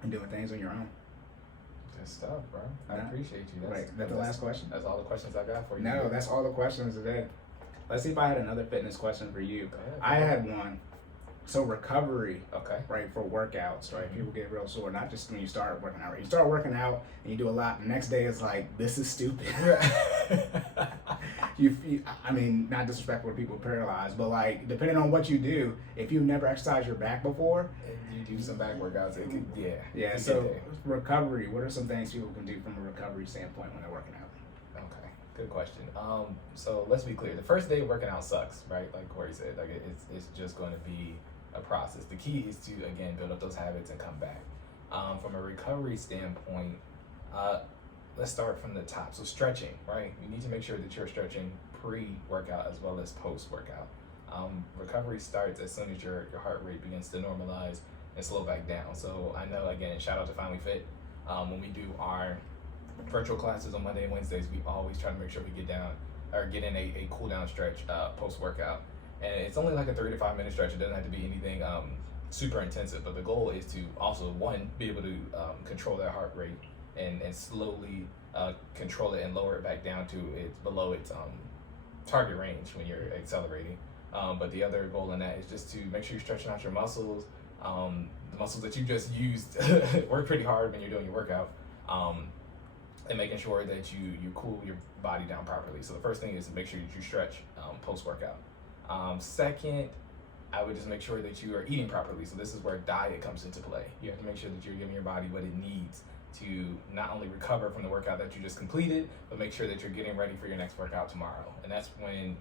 and doing things on your own. Good stuff, bro. I appreciate you. That's the last question? That's all the questions I got for you. No, that's all the questions today. Let's see if I had another fitness question for you. Go ahead. I had one. So recovery, okay, right, for workouts, right? People get real sore, not just when you start working out. Right? You start working out and you do a lot. The next day it's like, this is stupid. Not disrespectful to people paralyzed, but depending on what you do, if you've never exercised your back before, and you do some back workouts, it could, yeah. So recovery, what are some things people can do from a recovery standpoint when they're working out? Okay, good question. So let's be clear. The first day working out sucks, right? Like Cory said, it's just going to be a process. The key is to, again, build up those habits and come back. From a recovery standpoint, let's start from the top. So stretching, right? You need to make sure that you're stretching pre-workout as well as post-workout. Recovery starts as soon as your heart rate begins to normalize and slow back down. So I know, again, shout out to FinallyFit. When we do our virtual classes on Monday and Wednesdays, we always try to make sure we get in a cool down stretch post-workout. And it's only like a 3 to 5 minute stretch. It doesn't have to be anything super intensive, but the goal is to also, one, be able to control that heart rate and slowly control it and lower it back down to below its target range when you're accelerating. But the other goal in that is just to make sure you're stretching out your muscles. The muscles that you just used work pretty hard when you're doing your workout. And making sure that you cool your body down properly. So the first thing is to make sure that you stretch post-workout. Second, I would just make sure that you are eating properly. So this is where diet comes into play. You have to make sure that you're giving your body what it needs to not only recover from the workout that you just completed, but make sure that you're getting ready for your next workout tomorrow. And that's when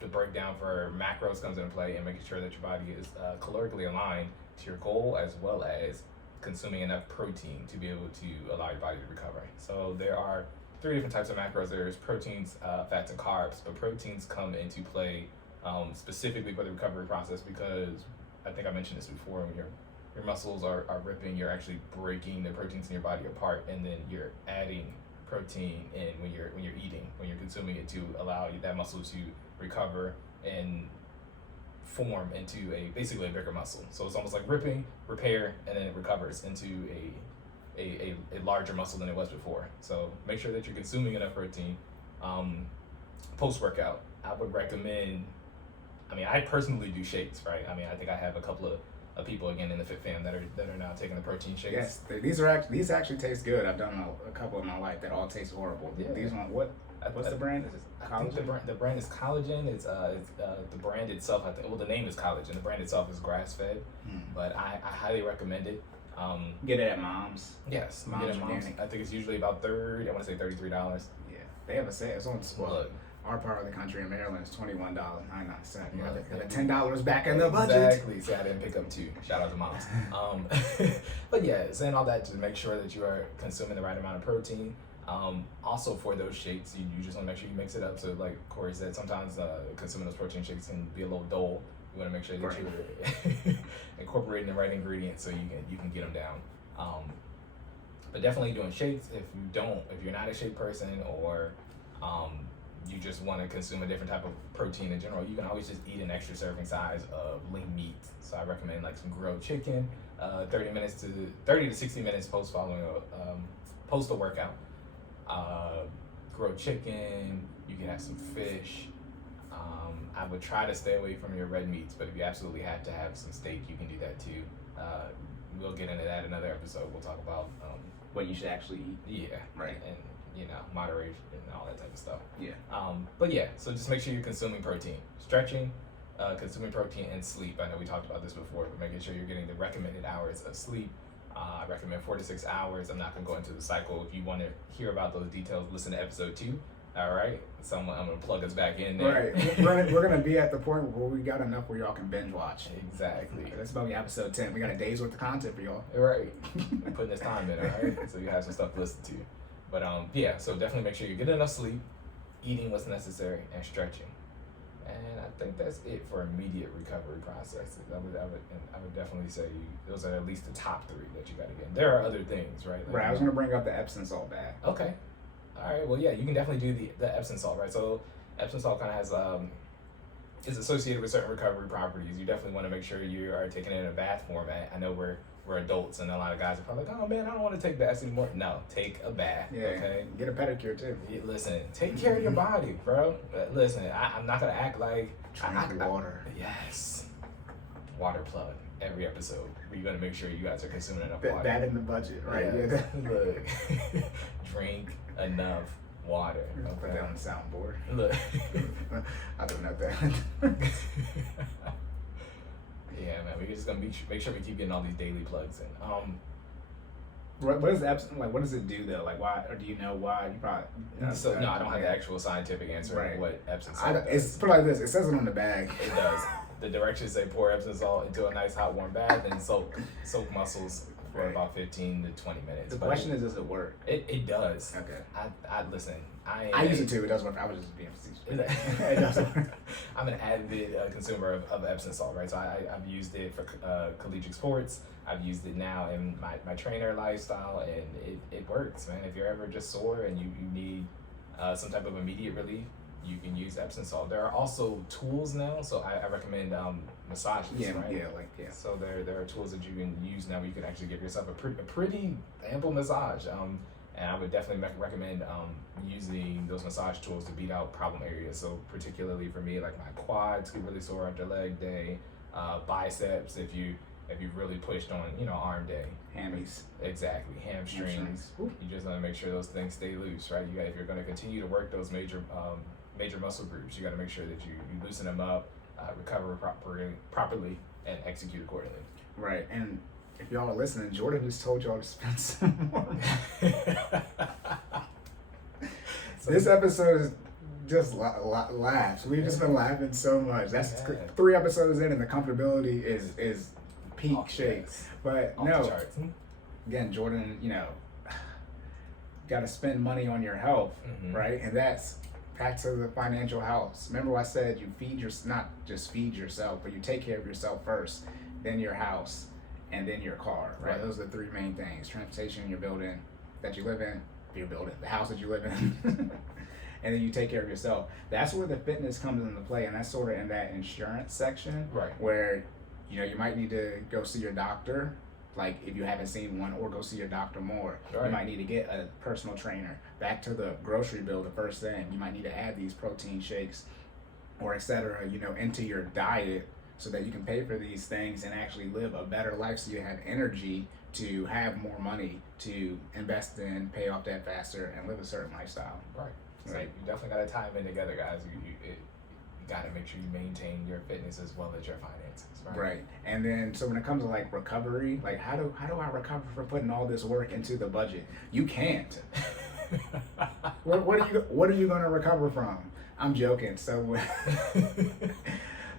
the breakdown for macros comes into play, and making sure that your body is calorically aligned to your goal, as well as consuming enough protein to be able to allow your body to recover. So there are 3 different types of macros. There's proteins, fats, and carbs, but proteins come into play specifically for the recovery process, because I think I mentioned this before, when your muscles are ripping, you're actually breaking the proteins in your body apart, and then you're adding protein in when you're eating, when you're consuming it, to allow that muscle to recover and form into basically a bigger muscle. So it's almost like ripping, repair, and then it recovers into a larger muscle than it was before. So make sure that you're consuming enough protein. Post-workout, I would recommend, I personally do shakes, right? I think I have a couple of people, again, in the Fit fam that are now taking the protein shakes. Yes, these actually taste good. I've done a couple in my life that all taste horrible. Yeah. These ones, what's the brand? I think the brand is Collagen. It's the brand itself, the name is Collagen. The brand itself is grass-fed, but I highly recommend it. Get it at Mom's. Yes, Mom's get it at Mom's. Organic. I think it's usually about $33. Yeah, they have a sale. It's on display. Look, our part of the country in Maryland is $21.99. Yeah. The $10 back in the budget. Exactly. See, I didn't pick up 2. Shout out to Moms. But yeah, saying all that to make sure that you are consuming the right amount of protein. Also, for those shakes, you just want to make sure you mix it up. So like Cory said, sometimes consuming those protein shakes can be a little dull. You want to make sure that you're incorporating the right ingredients so you can get them down. But definitely doing shakes. If you're not a shake person, or you just want to consume a different type of protein in general, you can always just eat an extra serving size of lean meat. So I recommend like some grilled chicken, 30 to 60 minutes post a workout. Grilled chicken, you can have some fish. I would try to stay away from your red meats, but if you absolutely have to have some steak, you can do that too. We'll get into that in another episode. We'll talk about what you should actually eat. Yeah, right. And moderation and all that type of stuff. Yeah. But yeah, so just make sure you're consuming protein, stretching, consuming protein, and sleep. I know we talked about this before, but making sure you're getting the recommended hours of sleep. I recommend 4 to 6 hours. I'm not going to go into the cycle. If you want to hear about those details, listen to episode 2. All right, so I'm going to plug us back in there. Right, we're going to be at the point where we got enough where y'all can binge watch. Exactly. That's about to be episode 10. We got a day's worth of content for y'all. Right, we're putting this time in, all right? So you have some stuff to listen to. But yeah, so definitely make sure you're getting enough sleep, eating what's necessary, and stretching. And I think that's it for immediate recovery processes. I would definitely say those are at least the top 3 that you got to get. There are other things, right? Right. I was going to bring up the Epsom Salt bag. Okay. All right. Well, yeah, you can definitely do the Epsom Salt, right? So Epsom Salt kind of has is associated with certain recovery properties. You definitely want to make sure you are taking it in a bath format. I know we're adults, and a lot of guys are probably like, oh man, I don't want to take baths anymore. No, take a bath. Yeah. Okay. Get a pedicure too. Listen, take care of your body, bro. Listen, I'm not gonna act like drink water. Yes. Water plug every episode. We're gonna make sure you guys are consuming enough water. That in the budget, right? Yeah. Look, drink enough water. Okay. Put that on the soundboard. Look. I don't know that. Yeah, man, we're just gonna make sure we keep getting all these daily plugs in. What is Epsom, like? What does it do though? Like, why? Or do you know why? You probably. No, I don't have the actual scientific answer of what Epsom salt does. It's put like this. It says it on the bag. It does. The directions say pour Epsom salt into a nice hot warm bath and soak muscles for about 15 to 20 minutes. The question is, does it work? It does. Okay. I listen. I use it too. It doesn't work. I was just being facetious. It doesn't work. I'm an avid consumer of Epsom salt, right? So I've used it for collegiate sports. I've used it now in my trainer lifestyle, and it works, man. If you're ever just sore and you need some type of immediate relief, you can use Epsom salt. There are also tools now, so I recommend massages, right? Yeah. So there are tools that you can use now where you can actually give yourself a pretty ample massage. And I would definitely recommend using those massage tools to beat out problem areas. So particularly for me, like my quads get really sore after leg day, biceps if you've really pushed on, arm day. Hammies. Exactly, hamstrings. You just want to make sure those things stay loose, right? If you're going to continue to work those major muscle groups, you got to make sure that you loosen them up, recover properly, and execute accordingly. Right, and if y'all are listening, Jordan just told y'all to spend some more money. This episode is just laughs. We've just been laughing so much. That's 3 episodes in, and the comfortability is peak shape. But no, again, Jordan, got to spend money on your health, right? And that's back to the financial house. Remember, I said you not just feed yourself, but you take care of yourself first, then your house, and then your car, right? Those are the 3 main things: transportation, your building that you live in, the house that you live in. And then you take care of yourself. That's where the fitness comes into play, and that's sort of in that insurance section, where you might need to go see your doctor, like if you haven't seen one, or go see your doctor more. You might need to get a personal trainer. Back to the grocery bill, the first thing, you might need to add these protein shakes or etc. Into your diet so that you can pay for these things and actually live a better life, so you have energy to have more money to invest in, pay off debt faster, and live a certain lifestyle. So you definitely got to tie them in together, guys. You got to make sure you maintain your fitness as well as your finances, right? And then, so when it comes to like recovery, like how do I recover for putting all this work into the budget? You can't. What are you gonna recover from? I'm joking. So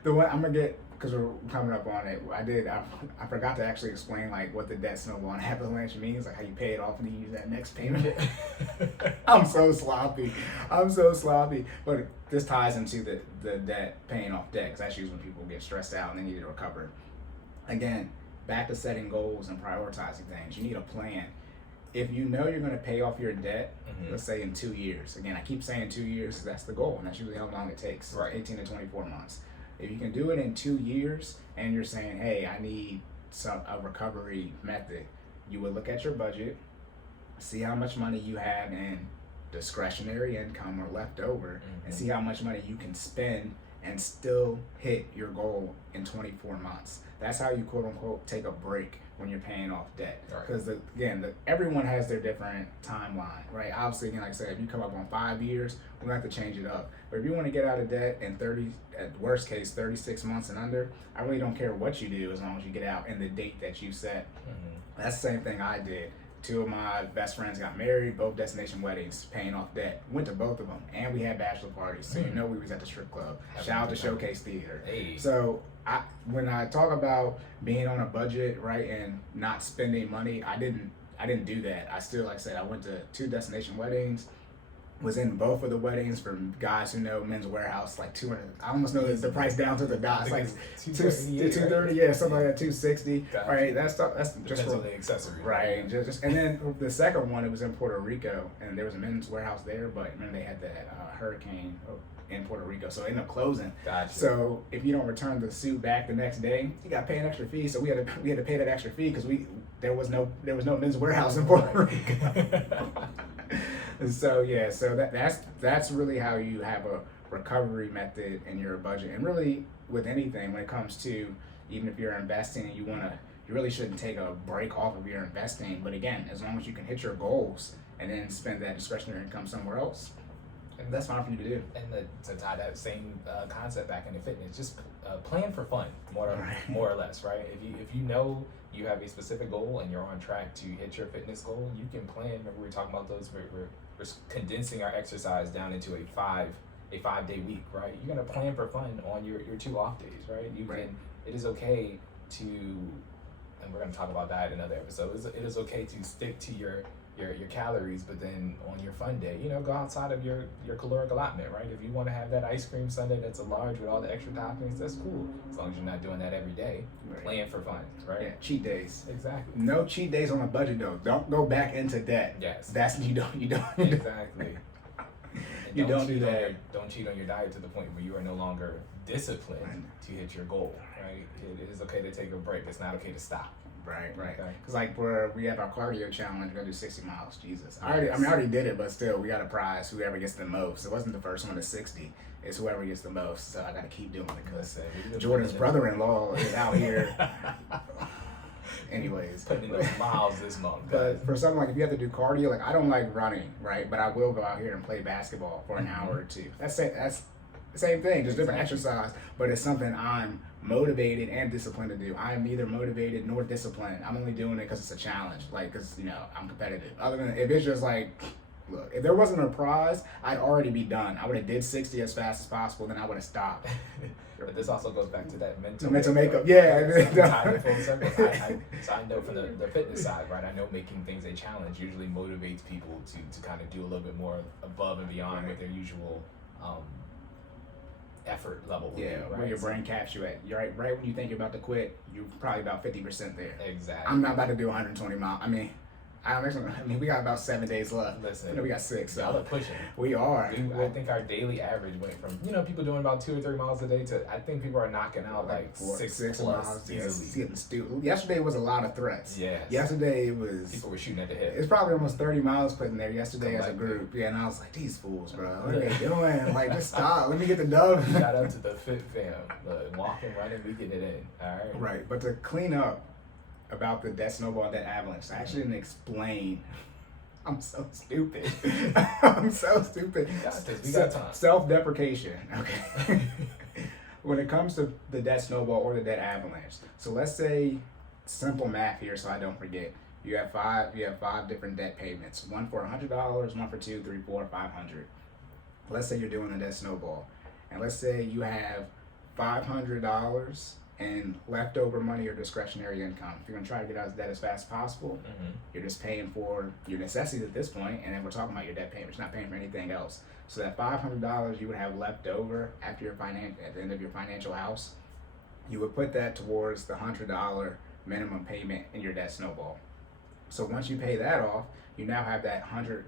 the one I'm gonna get, because we're coming up on it, I forgot to actually explain like what the debt snowball and avalanche means, like how you pay it off and you use that next payment. I'm so sloppy, but this ties into the debt, paying off debt, because that's usually when people get stressed out and they need to recover. Again, back to setting goals and prioritizing things. You need a plan. If you know you're going to pay off your debt, let's say in 2 years. Again, I keep saying 2 years, that's the goal, and that's usually how long it takes, 18 to 24 months. If you can do it in 2 years and you're saying, hey, I need a recovery method, you would look at your budget, see how much money you have in discretionary income or leftover, and see how much money you can spend and still hit your goal in 24 months. That's how you quote unquote take a break when you're paying off debt. Because everyone has their different timeline, right? Obviously, again, like I said, if you come up on 5 years, we're gonna have to change it up. But if you want to get out of debt in at worst case, 36 months and under, I really don't care what you do as long as you get out in the date that you set. That's the same thing I did. 2 of my best friends got married, both destination weddings, paying off debt. Went to both of them, and we had bachelor parties. So we was at the strip club. Shout out to Showcase Theater. So when I talk about being on a budget, right, and not spending money, I didn't do that. I still, like I said, I went to 2 destination weddings. Was in both of the weddings. For guys who know Men's Warehouse, like 200. I almost know the price down to the dot. It's like 230, yeah, something like that, 260. Right, that's just for the accessory. Right, just and then the second one, it was in Puerto Rico, and there was a Men's Warehouse there, but remember they had that hurricane in Puerto Rico, so it ended up closing. Gotcha. So if you don't return the suit back the next day, you got to pay an extra fee. So we had to pay that extra fee because there was no Men's Warehouse in Puerto Rico. So that's really how you have a recovery method in your budget. And really with anything, when it comes to, even if you're investing and you really shouldn't take a break off of your investing. But again, as long as you can hit your goals and then spend that discretionary income somewhere else, and that's fine for you to do. And to tie that same concept back into fitness, just plan for fun, more or less, right? If you know you have a specific goal and you're on track to hit your fitness goal, you can plan. Remember we were talking about those. We're condensing our exercise down into a 5-day week, right? You're gonna plan for fun on your 2 off days, right? It is okay to, and we're gonna talk about that in another episode. It is okay to stick to your calories, but then on your fun day, go outside of your caloric allotment, right? If you want to have that ice cream sundae that's a large with all the extra toppings, that's cool. As long as you're not doing that every day. Plan for fun, right? Yeah, cheat days. Exactly. No cheat days on a budget though. Don't go back into debt. Yes. That's you don't Exactly. You don't do that. Don't cheat on your diet to the point where you are no longer disciplined to hit your goal, right? It is okay to take a break. It's not okay to stop. Right. Okay. Because like we have our cardio challenge, we're gonna do 60 miles. Jesus, I already did it, but still, we got a prize. Whoever gets the most. It wasn't the first one to 60. It's whoever gets the most. So I gotta keep doing it because Jordan's brother-in-law is out here. Anyways, putting in those miles this month. But for something like if you have to do cardio, like I don't like running, right? But I will go out here and play basketball for an hour or 2. That's Same thing, just different exercise, but it's something I'm motivated and disciplined to do. I am neither motivated nor disciplined. I'm only doing it because it's a challenge, like, because, I'm competitive. Other than, if it's just like, look, if there wasn't a prize, I'd already be done. I would have did 60 as fast as possible, then I would have stopped. But this also goes back to that mental makeup. Yeah. Tying it full circle. So I know from the fitness side, right? I know making things a challenge usually motivates people to kind of do a little bit more above and beyond what their usual effort level would be, right? Where your brain caps you at. You're right when you think you're about to quit, you're probably about 50% there. Exactly. I'm not about to do 120 miles. I mean, we got about 7 days left. Listen, we got 6. So y'all are pushing. We are. I think our daily average went from people doing about 2 or 3 miles a day to I think people are knocking out like 6 miles easily. Getting stupid. Yesterday was a lot of threats. Yeah. Yesterday it was. People were shooting at the hip. It's probably almost 30 miles put in there yesterday as a group. Yeah, and I was like, these fools, bro. What are they doing? Like, just stop. Let me get the dub. Shout out to the Fit fam. Walking, running, we getting it in. All right. Right, but to clean up about the Debt Snowball and Debt Avalanche, I actually didn't explain. I'm so stupid. I'm so stupid. We got this. We got time. Self-deprecation. Okay. When it comes to the Debt Snowball or the Debt Avalanche, so let's say simple math here, so I don't forget. You have five different debt payments. One for $100, one for $200, $300, $400, $500. Let's say you're doing a Debt Snowball, and let's say you have $500 and leftover money or discretionary income. If you're gonna try to get out of debt as fast as possible, you're just paying for your necessities at this point, and then we're talking about your debt payments, not paying for anything else. So that $500 you would have left over at the end of your financial house, you would put that towards the $100 minimum payment in your Debt Snowball. So once you pay that off, you now have that $100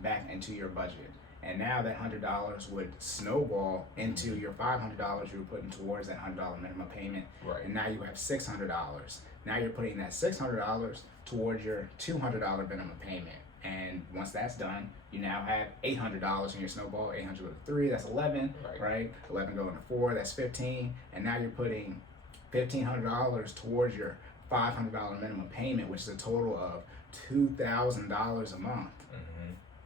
back into your budget. And now that $100 would snowball into your $500 you were putting towards that $100 minimum payment. Right. And now you have $600. Now you're putting that $600 towards your $200 minimum payment. And once that's done, you now have $800 in your snowball. 800 with 3, that's 11, right? 11 going to 4, that's 15. And now you're putting $1,500 towards your $500 minimum payment, which is a total of $2,000 a month.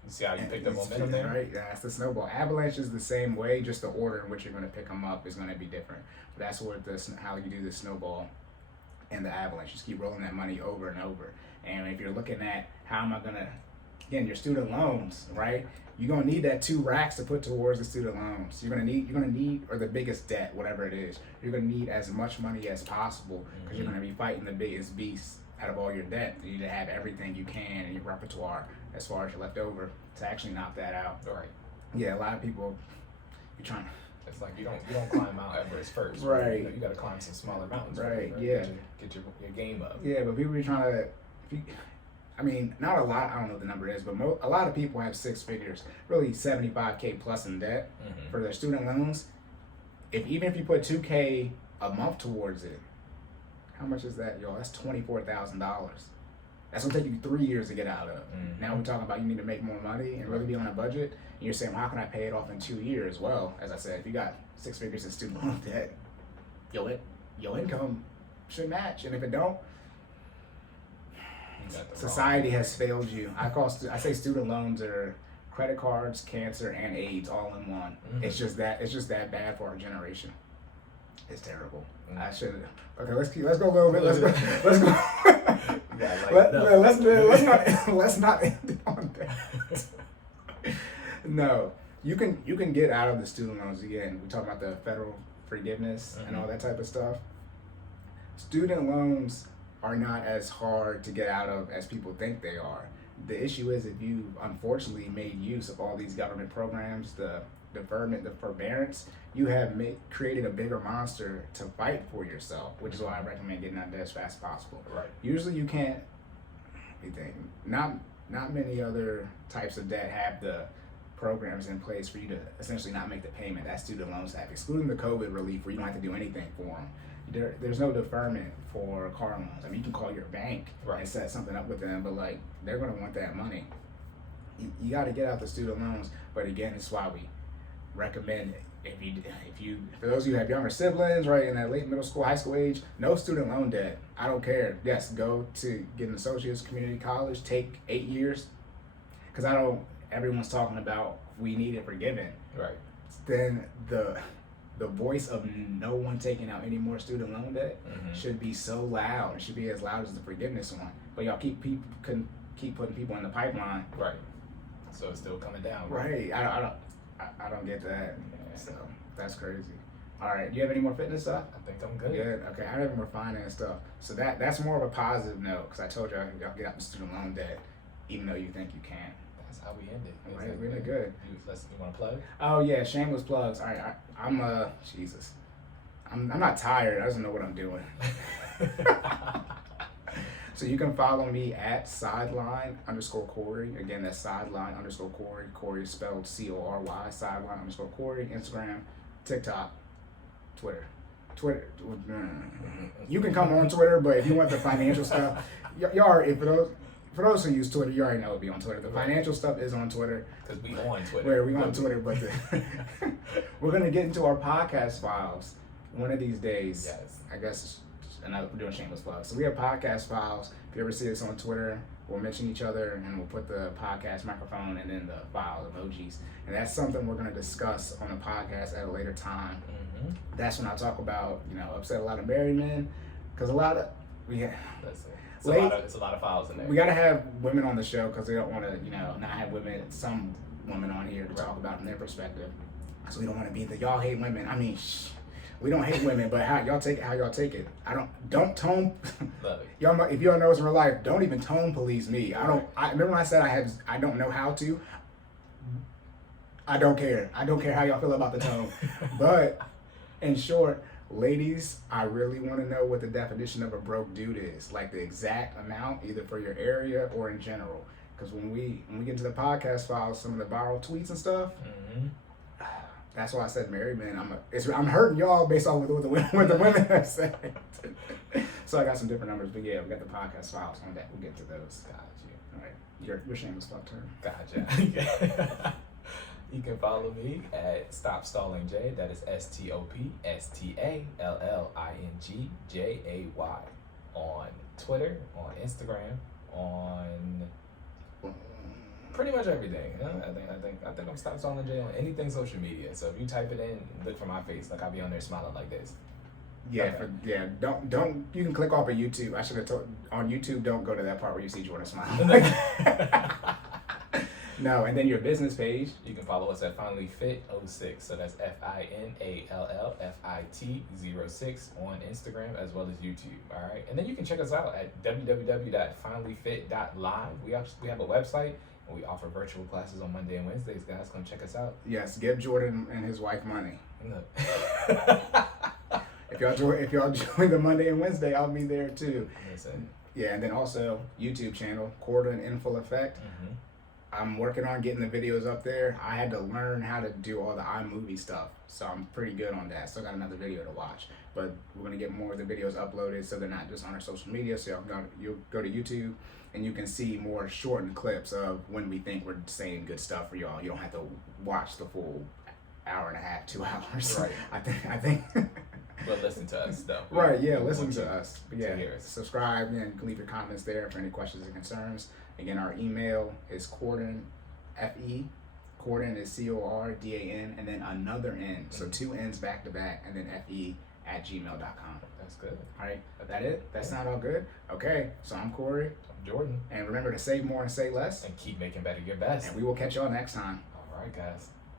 You see how you picked up momentum there? Right, that's the snowball. Avalanche is the same way, just the order in which you're going to pick them up is going to be different. But that's how you do the snowball and the avalanche. Just keep rolling that money over and over. And if you're looking at how am I going to, again, your student loans, right? You're going to need that 2 racks to put towards the student loans. You're going to need, or the biggest debt, whatever it is, you're going to need as much money as possible because you're going to be fighting the biggest beast out of all your debt. You need to have everything you can in your repertoire as far as your leftover to actually knock that out. Right. Yeah, a lot of people, you're trying to. It's like you don't climb Mount Everest first. Right. You got to climb some smaller mountains. Right. First, Yeah. Get your game up. Yeah, but people are trying to. Not a lot. I don't know what the number is, but a lot of people have 6 figures, really $75K plus in debt for their student loans. Even if you put $2K a month towards it, how much is that, y'all? That's $24,000. That's gonna take you 3 years to get out of. Now we're talking about you need to make more money and really be on a budget. And you're saying, well, how can I pay it off in 2 years? Well, as I said, if you got 6 figures in student loan debt, your income should match. And if it don't, society has failed you. I say student loans are credit cards, cancer, and AIDS all in one. It's just that bad for our generation. It's terrible. I should. Okay, let's go a little bit. Let's not end it on that. No, you can get out of the student loans again. We talk about the federal forgiveness and all that type of stuff. Student loans are not as hard to get out of as people think they are. The issue is if you unfortunately made use of all these government programs, the deferment, the forbearance, you have created a bigger monster to fight for yourself, which is why I recommend getting out of debt as fast as possible. Right. Usually you can't, not many other types of debt have the programs in place for you to essentially not make the payment that student loans have, excluding the COVID relief where you don't have to do anything for them. There's no deferment for car loans. You can call your bank and set something up with them, but they're going to want that money. You got to get out the student loans, but again, it's why we recommend if you for those of you who have younger siblings, right, in that late middle school, high school age, no student loan debt. I don't care. Yes, go to get an associate's community college, take 8 years, because everyone's talking about we need it forgiven. Right. then the voice of no one taking out any more student loan debt should be so loud. It should be as loud as the forgiveness one. But y'all keep putting people in the pipeline. Right. So it's still coming down. Right. I don't get that. Yeah. So that's crazy. All right. Do you have any more fitness stuff? I think I'm good. Good. Okay. I have any more finance stuff. So that's more of a positive note because I told y'all get out the student loan debt, even though you think you can't. That's how we ended. All right. Really good. You want to plug? Oh yeah, shameless plugs. All right. I'm Jesus. I'm not tired. I just know what I'm doing. So you can follow me at sideline_Cory. Again, that's sideline_Cory. Cory is spelled Cory. Sideline_Cory. Instagram, TikTok, Twitter. You can come on Twitter, but if you want the financial stuff, for those who use Twitter, you already know it'll be on Twitter. The financial stuff is on Twitter. Because we on Twitter. Where we on Twitter, but we're gonna get into our podcast files one of these days. Yes. I guess. And we're doing shameless plugs. So we have podcast files. If you ever see us on Twitter, we'll mention each other and we'll put the podcast microphone and then the file emojis. And that's something we're going to discuss on the podcast at a later time. That's when I talk about, upset a lot of married men. Because it's a lot of files in there. We got to have women on the show because they don't want to, not have some women on here to talk about from their perspective. So we don't want to be y'all hate women. I mean, we don't hate women, but how y'all take it. Don't tone. Love it. Y'all, if y'all know us in real life, don't even tone police me. I remember when I said I don't know how to. I don't care. I don't care how y'all feel about the tone. But in short, ladies, I really want to know what the definition of a broke dude is. Like the exact amount, either for your area or in general. Because when we get into the podcast files, some of the viral tweets and stuff. That's why I said married men. I'm hurting y'all based on what the women have said. So I got some different numbers, but yeah, we got the podcast files on that. We'll get to those. Got you. All right, your shameless plug turn. Gotcha. You can follow me at Stop Stalling J. That is StopStallingJay on Twitter, on Instagram, on pretty much everything. I think I'm Stop Stalling J on anything social media. So if you type it in, look for my face. Like I'll be on there smiling like this. Yeah, okay. Don't. You can click off of YouTube. I should have told on YouTube. Don't go to that part where you see Jordan smile. No, and then your business page. You can follow us at FinallyFit06. So that's FinallyFit06 on Instagram as well as YouTube. All right, and then you can check us out at www.finallyfit.live. We have a website. And we offer virtual classes on Monday and Wednesdays. Guys, come check us out. Yes, give Jordan and his wife money. Look. If y'all join the Monday and Wednesday, I'll be there too. Listen. Yeah, and then also YouTube channel, Cordan in Full Effect. I'm working on getting the videos up there. I had to learn how to do all the iMovie stuff, so I'm pretty good on that. Still got another video to watch, but we're gonna get more of the videos uploaded so they're not just on our social media. So you'll go to YouTube and you can see more shortened clips of when we think we're saying good stuff for y'all. You don't have to watch the full hour and a half, 2 hours. Right. I think. But listen to us though. Right, yeah, listen to us. But yeah, hear us. subscribe and you can leave your comments there for any questions and concerns. Again, our email is Cordan, F-E. Cordan is C-O-R-D-A-N, and then another N. So 2 N's back to back, and then F-E @gmail.com. That's good. All right, that it? That sound all good? Okay, so I'm Cory. I'm Jordan. And remember to save more and say less. And keep making better your best. And we will catch y'all next time. All right, guys.